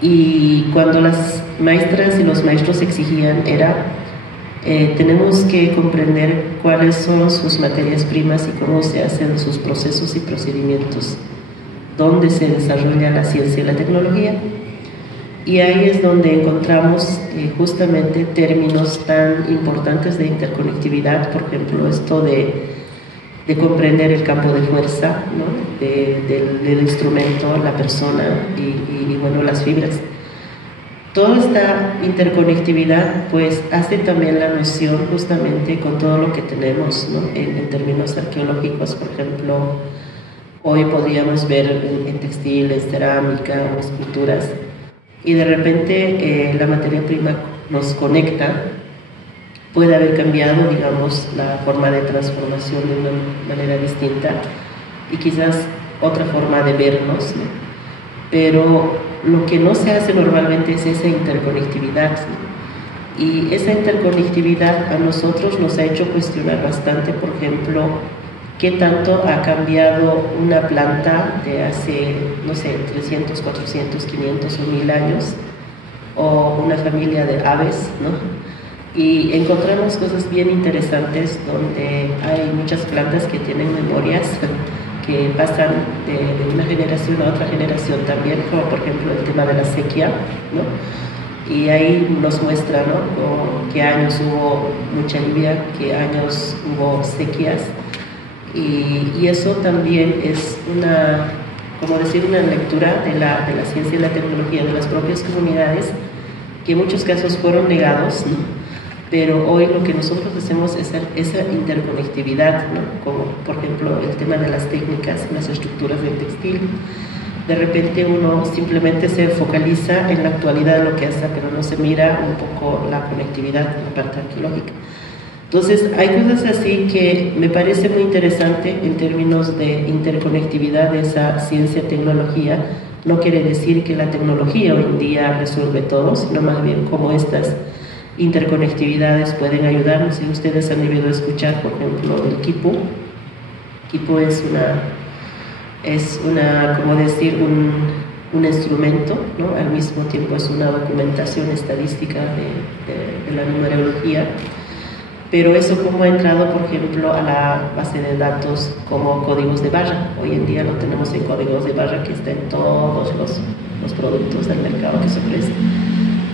Y cuando las maestras y los maestros exigían era tenemos que comprender cuáles son sus materias primas y cómo se hacen sus procesos y procedimientos, dónde se desarrolla la ciencia y la tecnología. Y ahí es donde encontramos justamente términos tan importantes de interconectividad, por ejemplo, esto de comprender el campo de fuerza, ¿no? del instrumento, la persona y bueno, las fibras. Toda esta interconectividad pues hace también la noción justamente con todo lo que tenemos, ¿no? En términos arqueológicos, por ejemplo, hoy podríamos ver en textiles, cerámica o esculturas, y de repente la materia prima nos conecta, puede haber cambiado, digamos, la forma de transformación de una manera distinta y quizás otra forma de vernos, ¿no? Pero lo que no se hace normalmente es esa interconectividad, ¿no? Y esa interconectividad a nosotros nos ha hecho cuestionar bastante, por ejemplo, ¿qué tanto ha cambiado una planta de hace, no sé, 300, 400, 500 o 1000 años, o una familia de aves, ¿no? Y encontramos cosas bien interesantes donde hay muchas plantas que tienen memorias que pasan de una generación a otra generación también, como por ejemplo el tema de la sequía, ¿no? Y ahí nos muestra, ¿no?, qué años hubo mucha lluvia, qué años hubo sequías, y eso también es una, como decir, una lectura de la ciencia y la tecnología de las propias comunidades, que en muchos casos fueron negados, ¿no? Pero hoy lo que nosotros hacemos es esa interconectividad, ¿no? Como por ejemplo el tema de las técnicas, las estructuras del textil. De repente uno simplemente se focaliza en la actualidad de lo que hace, pero no se mira un poco la conectividad, la parte arqueológica. Entonces hay cosas así que me parece muy interesante en términos de interconectividad de esa ciencia-tecnología. No quiere decir que la tecnología hoy en día resuelve todo, sino más bien cómo estas interconectividades pueden ayudarnos. Si ustedes han debido escuchar, por ejemplo, el Quipu. Quipu es una, como decir, un instrumento, ¿no? Al mismo tiempo es una documentación estadística de la numerología. Pero eso como ha entrado, por ejemplo, a la base de datos como códigos de barra. Hoy en día lo tenemos en códigos de barra que está en todos los productos del mercado que se ofrecen.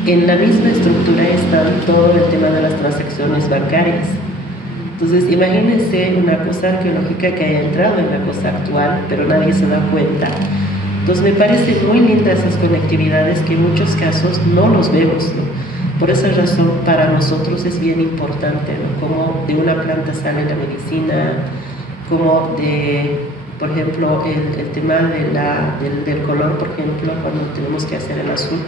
En la misma estructura está todo el tema de las transacciones bancarias. Entonces, imagínense una cosa arqueológica que haya entrado en la cosa actual, pero nadie se da cuenta. Entonces, me parecen muy lindas esas conectividades que en muchos casos no los vemos, ¿no? Por esa razón, para nosotros es bien importante, ¿no? Cómo de una planta sale la medicina, como por ejemplo, el tema del color, por ejemplo, cuando tenemos que hacer el azul.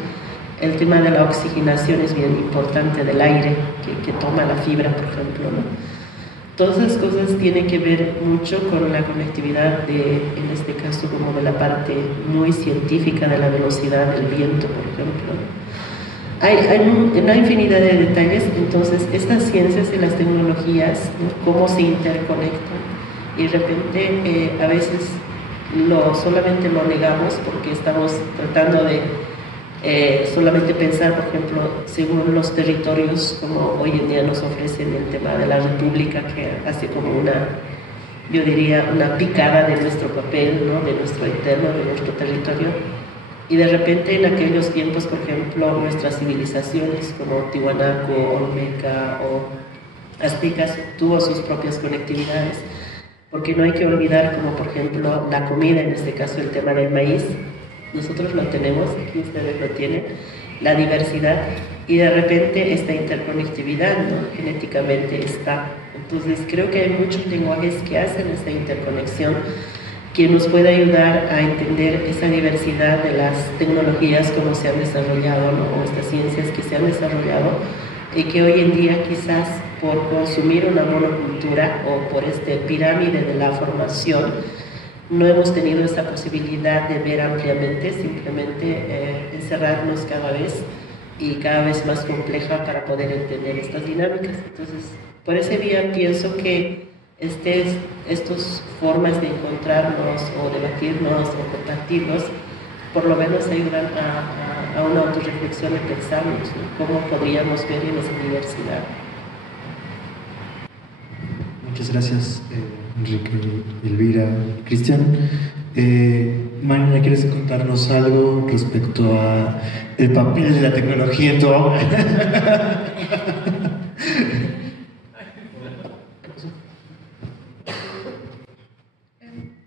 El tema de la oxigenación es bien importante, del aire que toma la fibra, por ejemplo, ¿no? Todas esas cosas tienen que ver mucho con la conectividad en este caso, como de la parte muy científica de la velocidad del viento, por ejemplo. Hay una infinidad de detalles. Entonces, estas ciencias y las tecnologías, ¿no?, cómo se interconectan, y de repente a veces solamente lo negamos porque estamos tratando de solamente pensar, por ejemplo, según los territorios, como hoy en día nos ofrecen el tema de la república, que hace como yo diría, una picada de nuestro papel, ¿no?, de nuestro interno, de nuestro territorio. Y de repente en aquellos tiempos, por ejemplo, nuestras civilizaciones como Tiwanaku, Olmeca o aztecas tuvo sus propias conectividades, porque no hay que olvidar, como por ejemplo la comida, en este caso el tema del maíz. Nosotros lo tenemos, aquí ustedes lo tienen, la diversidad, y de repente esta interconectividad, ¿no?, genéticamente está. Entonces creo que hay muchos lenguajes que hacen esta interconexión, que nos puede ayudar a entender esa diversidad de las tecnologías como se han desarrollado, ¿no?, o estas ciencias que se han desarrollado, y que hoy en día quizás por consumir una monocultura o por esta pirámide de la formación no hemos tenido esa posibilidad de ver ampliamente, simplemente encerrarnos cada vez y cada vez más compleja para poder entender estas dinámicas. Entonces, por ese día pienso que estas formas de encontrarnos o debatirnos o compartirnos, por lo menos ayudan a una autorreflexión y pensarnos, ¿no?, cómo podríamos ver en esa diversidad. Muchas gracias, Enrique, Elvira, Cristian. Mañana, ¿quieres contarnos algo respecto a el papel de la tecnología en tu obra?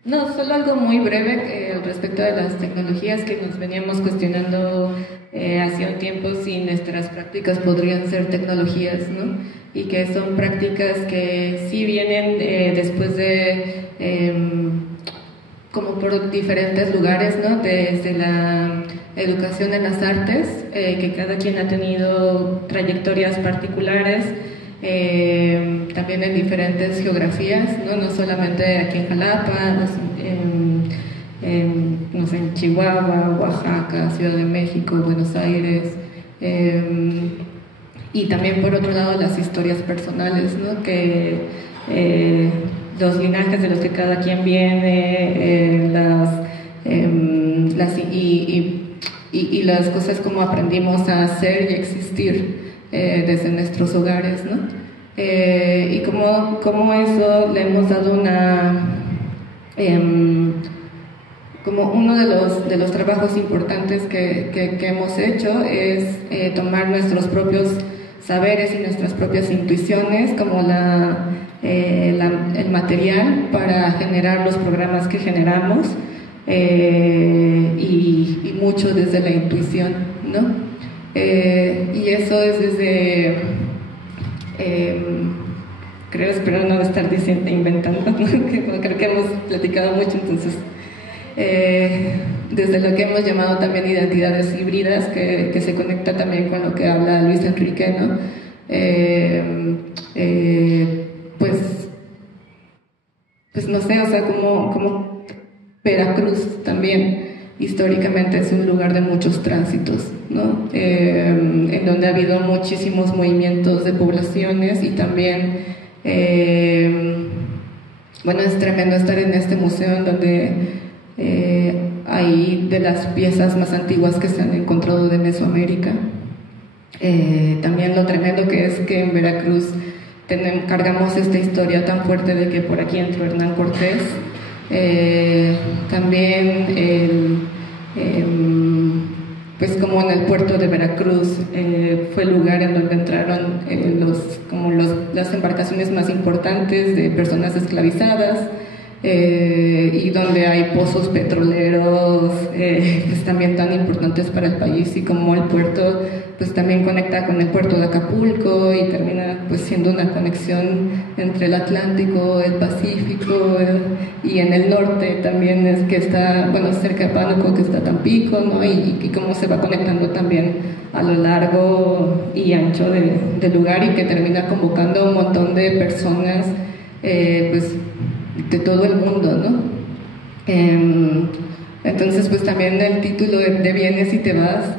No, solo algo muy breve al respecto de las tecnologías, que nos veníamos cuestionando hace un tiempo si nuestras prácticas podrían ser tecnologías, ¿no? Y que son prácticas que sí vienen después de como por diferentes lugares, ¿no? Desde la educación en las artes, que cada quien ha tenido trayectorias particulares, también en diferentes geografías, no solamente aquí en Jalapa, no sé, en Chihuahua, Oaxaca, Ciudad de México, Buenos Aires, y también por otro lado las historias personales, ¿no?, que los linajes de los que cada quien viene, y las cosas como aprendimos a hacer y existir desde nuestros hogares, ¿no? Y como eso le hemos dado como uno de los trabajos importantes que hemos hecho es tomar nuestros propios saberes y nuestras propias intuiciones como el material para generar los programas que generamos, y mucho desde la intuición, ¿no? Y eso es desde, espero no estar diciendo, inventando, ¿no? Creo que hemos platicado mucho, entonces, desde lo que hemos llamado también identidades híbridas, que se conecta también con lo que habla Luis Enrique, ¿no? Pues no sé, o sea, como Veracruz también históricamente es un lugar de muchos tránsitos, ¿no? En donde ha habido muchísimos movimientos de poblaciones y también, bueno, es tremendo estar en este museo en donde hay de las piezas más antiguas que se han encontrado de Mesoamérica. También lo tremendo que es que en Veracruz cargamos esta historia tan fuerte de que por aquí entró Hernán Cortés. También pues como en el puerto de Veracruz fue el lugar en donde entraron las embarcaciones más importantes de personas esclavizadas, y donde hay pozos petroleros pues también tan importantes para el país, y como el puerto pues también conecta con el puerto de Acapulco y termina pues siendo una conexión entre el Atlántico, el Pacífico, y en el norte también es que está, bueno, cerca de Pánuco, que está Tampico, ¿no? Y cómo se va conectando también a lo largo y ancho del lugar, y que termina convocando a un montón de personas pues de todo el mundo, ¿no? Entonces pues también el título de Vienes y te vas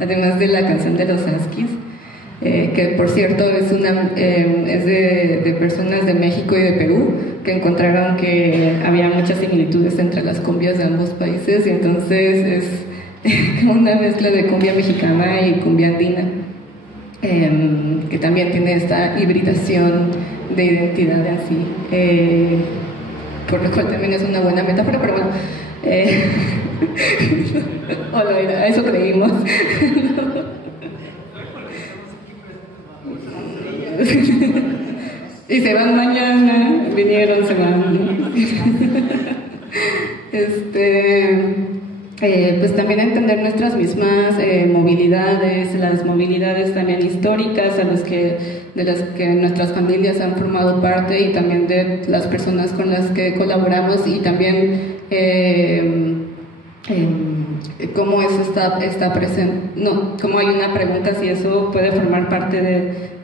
además de la canción de los Huskies, que por cierto es de personas de México y de Perú, que encontraron que había muchas similitudes entre las cumbias de ambos países, y entonces es una mezcla de cumbia mexicana y cumbia andina, que también tiene esta hibridación de identidad así, por lo cual también es una buena metáfora, pero bueno, hola, eso creímos. Y se van mañana, vinieron, se van. Pues también entender nuestras mismas movilidades, las movilidades también históricas de las que nuestras familias han formado parte, y también de las personas con las que colaboramos, y también cómo eso está presente, cómo hay una pregunta si eso puede formar parte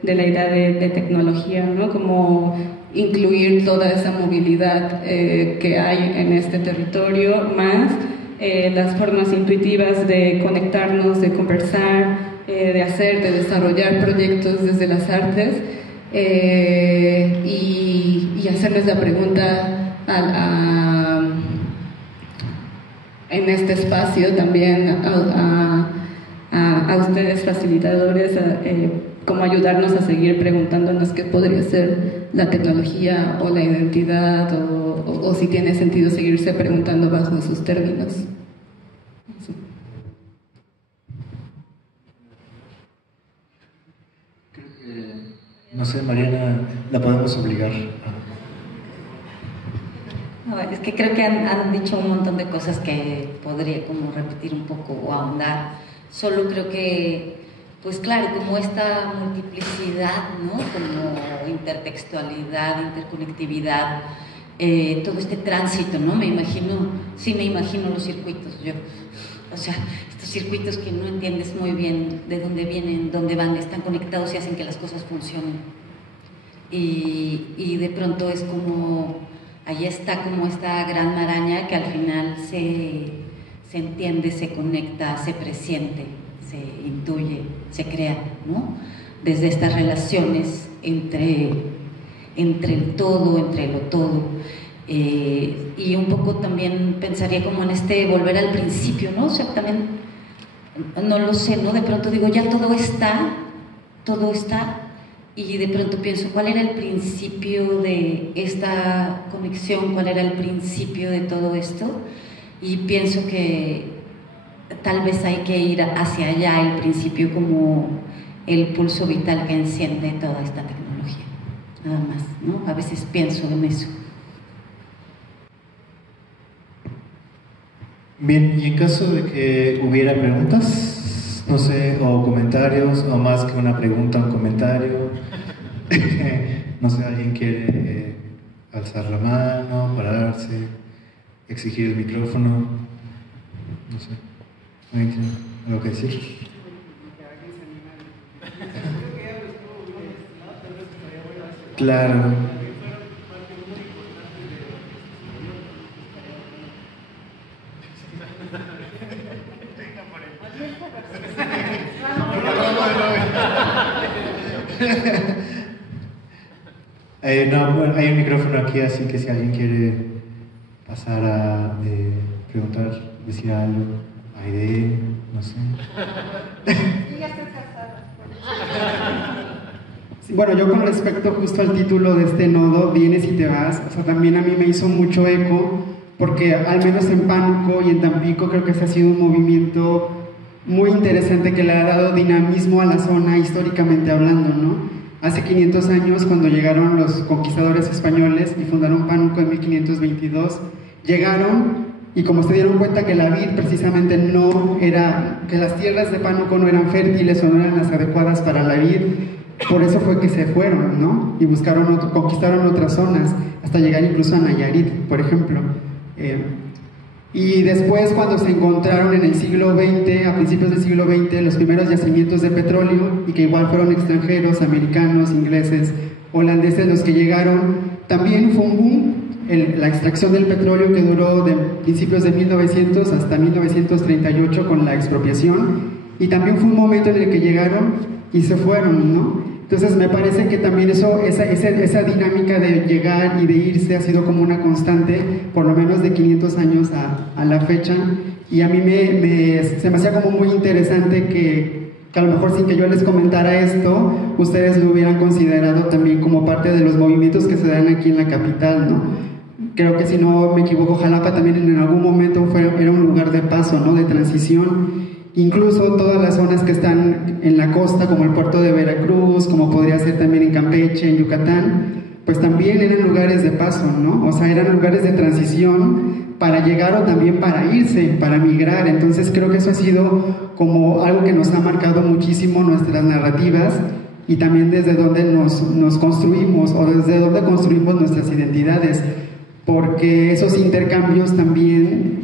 de la idea de tecnología, ¿no? Como incluir toda esa movilidad que hay en este territorio, más las formas intuitivas de conectarnos, de conversar, de hacer, de desarrollar proyectos desde las artes, y hacerles la pregunta en este espacio también a ustedes facilitadores, cómo ayudarnos a seguir preguntándonos qué podría ser la tecnología o la identidad, o si tiene sentido seguirse preguntando bajo esos términos. Sí. Creo que, no sé, Mariana, la podemos obligar No, es que creo que han dicho un montón de cosas que podría como repetir un poco o ahondar. Solo creo que, pues claro, como esta multiplicidad, ¿no? Como intertextualidad, interconectividad, todo este tránsito, ¿no? Me imagino los circuitos, o sea, estos circuitos que no entiendes muy bien de dónde vienen, dónde van, están conectados y hacen que las cosas funcionen. Y de pronto es como, ahí está como esta gran maraña que al final se entiende, se conecta, se presiente, se intuye, se crea, ¿no? Desde estas relaciones entre entre el todo, entre lo todo. Y un poco también pensaría como en volver al principio, ¿no? O sea, también, no lo sé, ¿no? De pronto digo, ya todo está, y de pronto pienso, ¿cuál era el principio de esta conexión? ¿Cuál era el principio de todo esto? Y pienso que tal vez hay que ir hacia allá, el principio como el pulso vital que enciende toda esta tecnología, nada más, ¿no? A veces pienso en eso. Bien, y en caso de que hubiera preguntas, no sé, o comentarios, o más que una pregunta, un comentario, no sé, alguien quiere alzar la mano, pararse, exigir el micrófono, no sé, ¿alguien tiene algo que decir? Claro. No, bueno, hay un micrófono aquí, así que si alguien quiere pasar a preguntar, decir algo, Aide, no sé. Sí, bueno, yo con respecto justo al título de este nodo, Vienes y te vas, o sea, también a mí me hizo mucho eco, porque al menos en Pánuco y en Tampico creo que ese ha sido un movimiento muy interesante que le ha dado dinamismo a la zona históricamente hablando, ¿no? Hace 500 años, cuando llegaron los conquistadores españoles y fundaron Pánuco en 1522, llegaron y como se dieron cuenta que la vid precisamente no era, que las tierras de Pánuco no eran fértiles o no eran las adecuadas para la vid, por eso fue que se fueron, ¿no? Y conquistaron otras zonas, hasta llegar incluso a Nayarit, por ejemplo. Y después, cuando se encontraron en el siglo XX, a principios del siglo XX, los primeros yacimientos de petróleo, y que igual fueron extranjeros, americanos, ingleses, holandeses los que llegaron, también fue un boom, la extracción del petróleo que duró de principios de 1900 hasta 1938 con la expropiación, y también fue un momento en el que llegaron y se fueron, ¿no? Entonces me parece que también esa dinámica de llegar y de irse ha sido como una constante, por lo menos de 500 años a la fecha, y a mí se me hacía como muy interesante que a lo mejor sin que yo les comentara esto, ustedes lo hubieran considerado también como parte de los movimientos que se dan aquí en la capital, ¿no? Creo que si no me equivoco, Jalapa también en algún momento era un lugar de paso, ¿no? De transición. Incluso todas las zonas que están en la costa, como el puerto de Veracruz, como podría ser también en Campeche, en Yucatán, pues también eran lugares de paso, ¿no? O sea, eran lugares de transición para llegar o también para irse, para migrar. Entonces creo que eso ha sido como algo que nos ha marcado muchísimo nuestras narrativas y también desde donde nos construimos o desde donde construimos nuestras identidades, porque esos intercambios también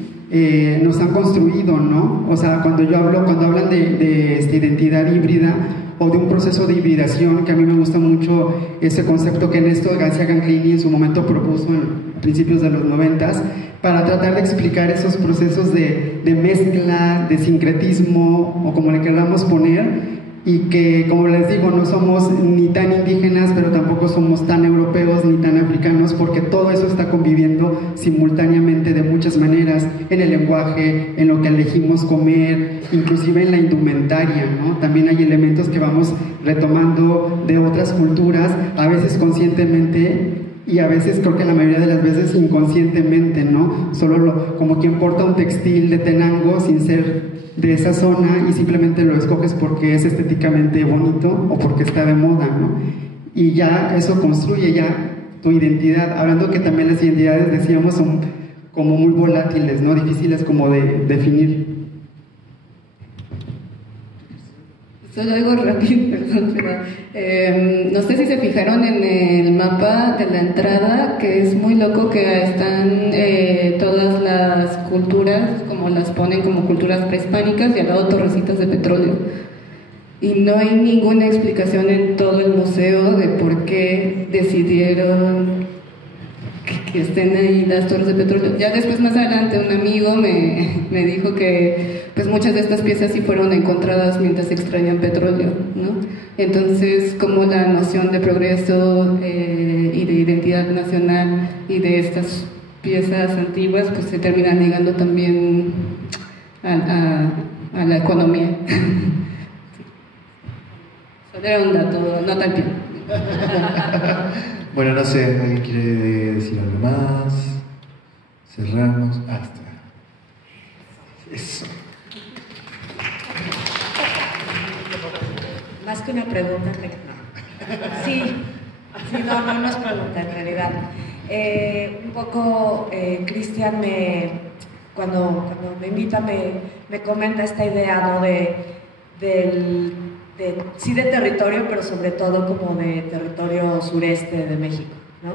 nos han construido, ¿no? O sea, cuando hablan de esta identidad híbrida o de un proceso de hibridación, que a mí me gusta mucho ese concepto que Néstor García Canclini en su momento propuso a principios de los 90s, para tratar de explicar esos procesos de mezcla, de sincretismo, o como le queramos poner, y que, como les digo, no somos ni tan indígenas, pero tampoco somos tan europeos ni tan africanos, porque todo eso está conviviendo simultáneamente de muchas maneras, en el lenguaje, en lo que elegimos comer, inclusive en la indumentaria, ¿no? También hay elementos que vamos retomando de otras culturas, a veces conscientemente y a veces, creo que la mayoría de las veces inconscientemente, ¿no? Solo como quien porta un textil de Tenango sin ser de esa zona y simplemente lo escoges porque es estéticamente bonito o porque está de moda, ¿no? Y ya eso construye ya tu identidad, hablando que también las identidades, decíamos, son como muy volátiles, ¿no? Difíciles como de definir. Solo algo rápido, perdón, pero no sé si se fijaron en el mapa de la entrada, que es muy loco que están todas las culturas, como las ponen como culturas prehispánicas, y al lado torrecitas de petróleo. Y no hay ninguna explicación en todo el museo de por qué decidieron que estén ahí las torres de petróleo. Ya después, más adelante, un amigo me dijo que pues muchas de estas piezas sí fueron encontradas mientras extraían petróleo, ¿no? Entonces, como la noción de progreso y de identidad nacional y de estas piezas antiguas pues se terminan ligando también a la economía. Solo era un dato, no tan bien. Bueno, no sé, ¿alguien quiere decir algo más? Cerramos. Hasta. Eso. Más que una pregunta, sí, no es pregunta en realidad. Un poco, Cristian cuando me invita me comenta esta idea, ¿no? Sí de territorio, pero sobre todo como de territorio sureste de México, ¿no?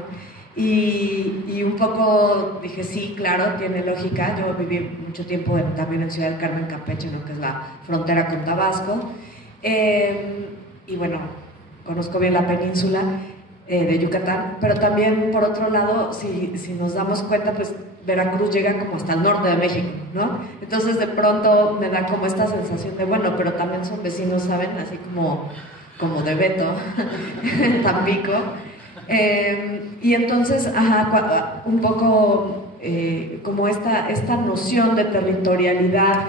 Y un poco dije, sí, claro, tiene lógica. Yo viví mucho tiempo también en Ciudad del Carmen, Campeche, ¿no? Que es la frontera con Tabasco. Y bueno, conozco bien la península de Yucatán, pero también por otro lado, si nos damos cuenta, pues Veracruz llega como hasta el norte de México, ¿no? Entonces de pronto me da como esta sensación de, bueno, pero también son vecinos, ¿saben? Así como de Beto, Tampico. Y entonces, un poco como esta noción de territorialidad,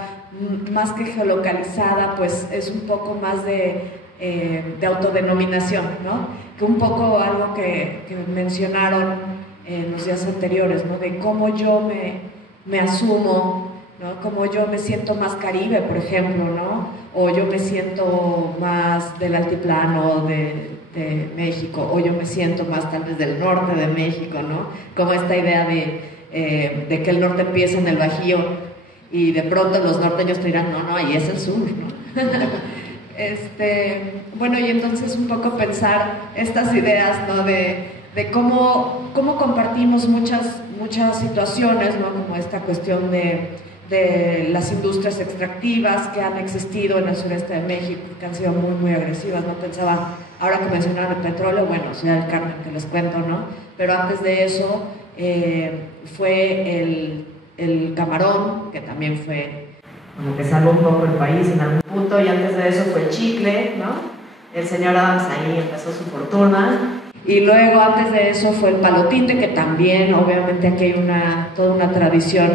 más que geolocalizada, pues es un poco más de autodenominación, ¿no? Que un poco algo que mencionaron en los días anteriores, ¿no? De cómo yo me asumo, ¿no? Cómo yo me siento más Caribe, por ejemplo, ¿no? O yo me siento más del altiplano de México, o yo me siento más tal vez del norte de México, ¿no? Como esta idea de que el norte empieza en el Bajío y de pronto los norteños te dirán, no, ahí es el sur, ¿no? Bueno, y entonces un poco pensar estas ideas, ¿no? de cómo compartimos muchas situaciones, ¿no? Como esta cuestión de las industrias extractivas que han existido en el sureste de México, que han sido muy, muy agresivas, ¿no? Pensaba, ahora que mencionaron el petróleo, bueno, Ciudad del Carmen, que les cuento, ¿no? Pero antes de eso fue el camarón, que también fue como que salvó un poco el país en algún punto, y antes de eso fue el chicle, ¿no? El señor Adams ahí empezó su fortuna, y luego antes de eso fue el palotinte, que también obviamente aquí hay toda una tradición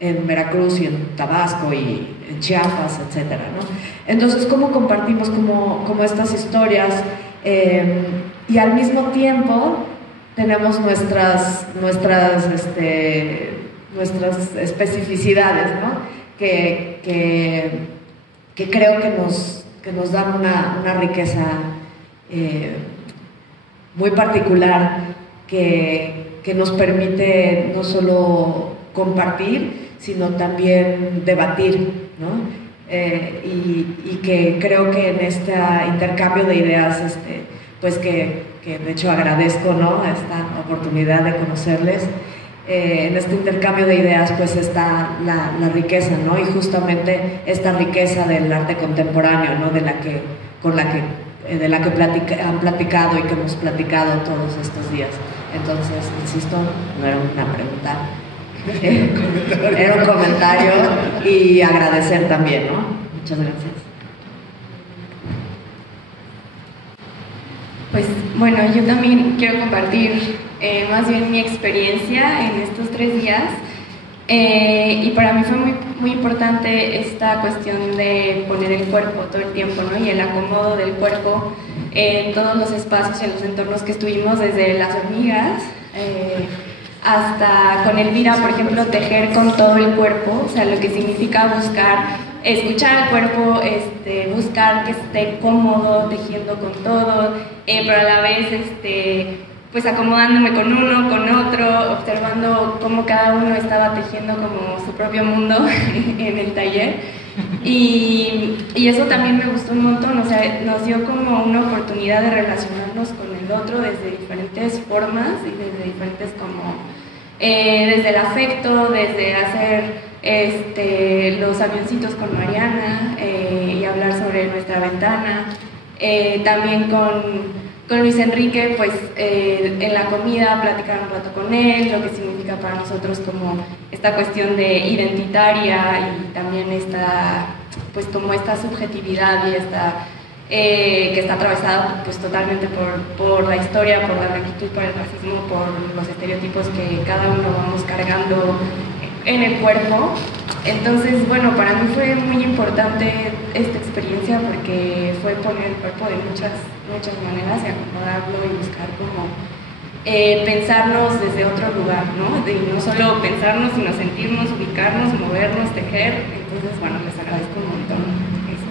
en Veracruz y en Tabasco y en Chiapas, etcétera, ¿no? Entonces, ¿cómo compartimos como estas historias? Y al mismo tiempo tenemos nuestras especificidades, ¿no? Que creo que nos dan una riqueza muy particular que nos permite no solo compartir, sino también debatir, ¿no? Y que creo que en este intercambio de ideas, pues que de hecho agradezco, ¿no? Esta oportunidad de conocerles. En este intercambio de ideas pues está la riqueza, ¿no? Y justamente esta riqueza del arte contemporáneo, ¿no? De la que han platicado y que hemos platicado todos estos días. Entonces, insisto, no era una pregunta, era un comentario y agradecer también, ¿no? Muchas gracias. Pues bueno, yo también quiero compartir más bien mi experiencia en estos 3 días y para mí fue muy, muy importante esta cuestión de poner el cuerpo todo el tiempo, ¿no? Y el acomodo del cuerpo en todos los espacios, en los entornos que estuvimos, desde las hormigas hasta con Elvira, por ejemplo, tejer con todo el cuerpo, o sea, lo que significa escuchar el cuerpo, buscar que esté cómodo, tejiendo con todo, pero a la vez, pues acomodándome con uno, con otro, observando cómo cada uno estaba tejiendo como su propio mundo en el taller. Y eso también me gustó un montón, o sea, nos dio como una oportunidad de relacionarnos con el otro desde diferentes formas y desde diferentes desde el afecto, desde hacer los avioncitos con Mariana y hablar sobre nuestra ventana, también con Luis Enrique, pues en la comida platicar un rato con él, lo que significa para nosotros como esta cuestión de identitaria y también esta, pues como esta subjetividad y esta que está atravesada pues totalmente por la historia, por la blanquitud, por el racismo, por los estereotipos que cada uno vamos cargando en el cuerpo. Entonces, bueno, para mí fue muy importante esta experiencia porque fue poner el cuerpo de muchas maneras y acomodarlo y buscar como pensarnos desde otro lugar, ¿no? De no solo pensarnos, sino sentirnos, ubicarnos, movernos, tejer. Entonces, bueno, les agradezco un montón eso.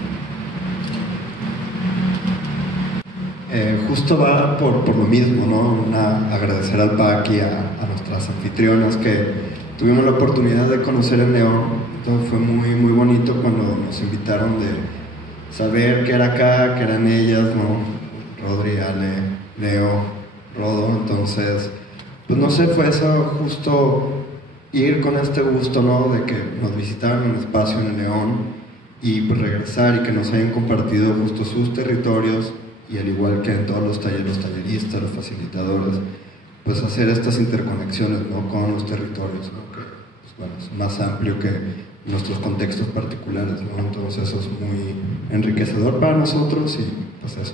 Justo va por lo mismo, ¿no? Agradecer al PAC y a nuestras anfitrionas que tuvimos la oportunidad de conocer en León. Entonces fue muy bonito cuando nos invitaron de saber que era acá, que eran ellas, ¿no? Rodri, Ale, Leo, Rodo. Entonces, pues no sé, fue eso, justo ir con este gusto, ¿no? De que nos visitaran un espacio en León y pues regresar y que nos hayan compartido justo sus territorios y al igual que en todos los talleres, los talleristas, los facilitadores, pues hacer estas interconexiones, ¿no? Con los territorios, ¿no? Que pues, bueno, es más amplio que nuestros contextos particulares, ¿no? Entonces eso es muy enriquecedor para nosotros y pues eso,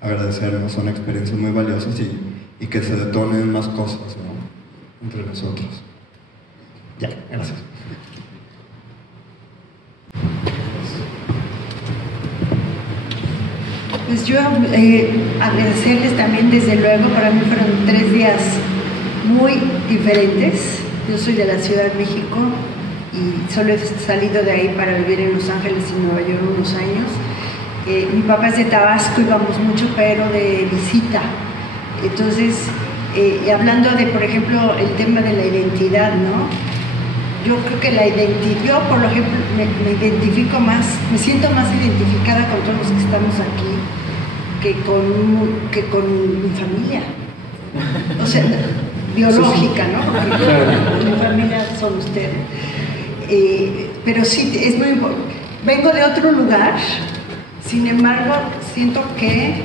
agradecernos, son experiencias muy valiosas y que se detonen más cosas, ¿no? Entre nosotros. Ya, gracias. Pues yo agradecerles también, desde luego, para mí fueron 3 días muy diferentes. Yo soy de la Ciudad de México y solo he salido de ahí para vivir en Los Ángeles y Nueva York unos años. Mi papá es de Tabasco, íbamos mucho, pero de visita. Entonces, hablando de, por ejemplo, el tema de la identidad, ¿no? Yo creo que yo, por ejemplo, me identifico más, me siento más identificada con todos los que estamos aquí que con mi familia. O sea, biológica, ¿no? Porque mi familia son ustedes. Pero sí, es muy importante. Vengo de otro lugar, sin embargo, siento que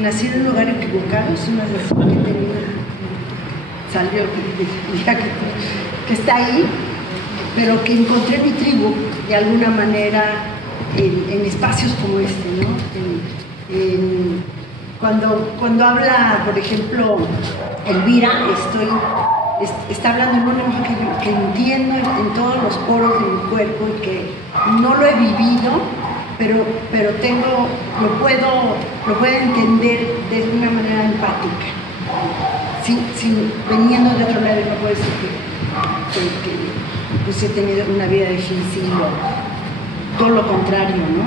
nací en un lugar equivocado, es una decisión que tenía, salió, que está ahí, pero que encontré mi tribu de alguna manera en espacios como este, ¿no? Cuando habla, por ejemplo, Elvira, está hablando en un lenguaje que entiendo en todos los poros de mi cuerpo y que no lo he vivido, pero lo puedo entender de una manera empática. Viniendo de otro lado, no puedo decir que pues he tenido una vida difícil o todo lo contrario, ¿no?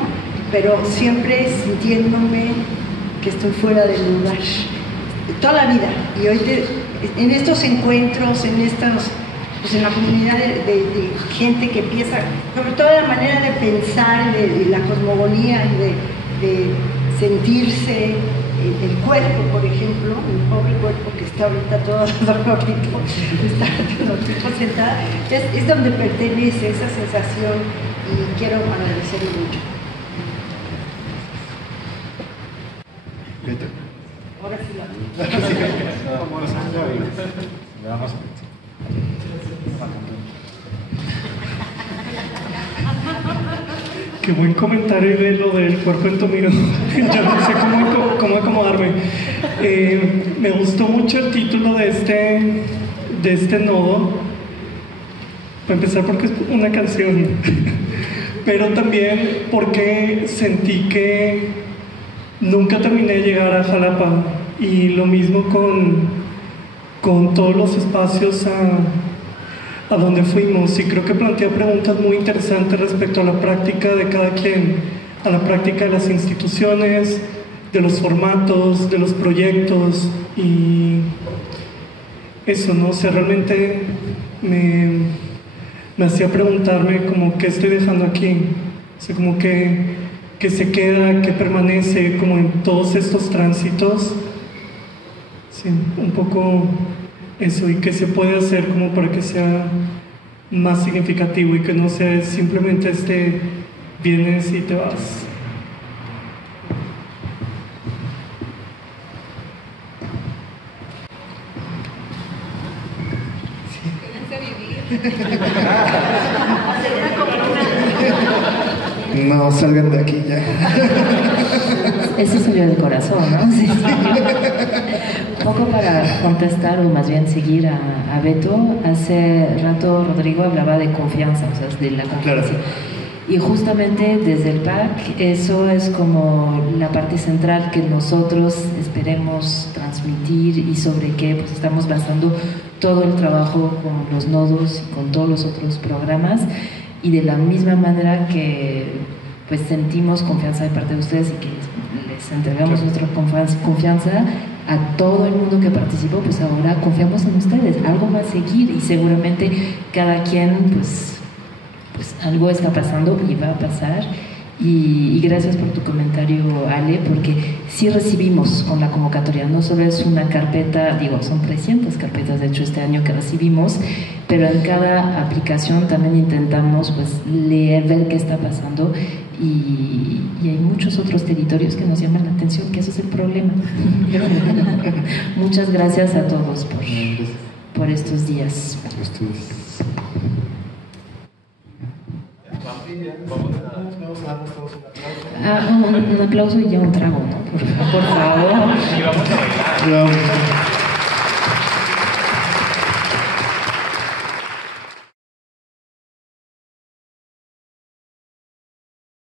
Pero siempre sintiéndome que estoy fuera del lugar, toda la vida. Y hoy en estos encuentros, pues en la comunidad de gente que empieza, sobre todo la manera de pensar, de la cosmogonía, de sentirse, el cuerpo, por ejemplo, mi pobre cuerpo que está ahorita todo dormidito, está sentada, es donde pertenece esa sensación y quiero agradecerle mucho. Ahora sí Qué buen comentario de lo del cuerpo entumido. Ya no sé cómo acomodarme. Me gustó mucho el título de este nodo. Para empezar, porque es una canción. Pero también porque sentí que nunca terminé de llegar a Jalapa. Y lo mismo con todos los espacios a donde fuimos, y creo que plantea preguntas muy interesantes respecto a la práctica de cada quien, a la práctica de las instituciones, de los formatos, de los proyectos, y eso, ¿no? O sea, realmente me hacía preguntarme como qué estoy dejando aquí, o sea, como que se queda, que permanece como en todos estos tránsitos, sí, un poco eso, y qué se puede hacer como para que sea más significativo y que no sea simplemente vienes y te vas. No salgan de aquí ya. Eso salió del corazón, ¿no? Sí. Un poco para contestar o más bien seguir a Beto, hace rato Rodrigo hablaba de confianza, o sea, de la confianza. Y justamente desde el PAC eso es como la parte central que nosotros esperemos transmitir y sobre qué pues estamos basando todo el trabajo con los nodos y con todos los otros programas, y de la misma manera que pues sentimos confianza de parte de ustedes y que les entregamos nuestra confianza a todo el mundo que participó, pues ahora confiamos en ustedes, algo va a seguir y seguramente cada quien pues algo está pasando y va a pasar. Y gracias por tu comentario, Ale, porque sí recibimos con la convocatoria, no solo es una carpeta, digo, son 300 carpetas de hecho este año que recibimos, pero en cada aplicación también intentamos pues leer, ver qué está pasando, y hay muchos otros territorios que nos llaman la atención, que eso es el problema. Muchas gracias a todos por estos días. Un aplauso y ya un trago, ¿no? Por favor.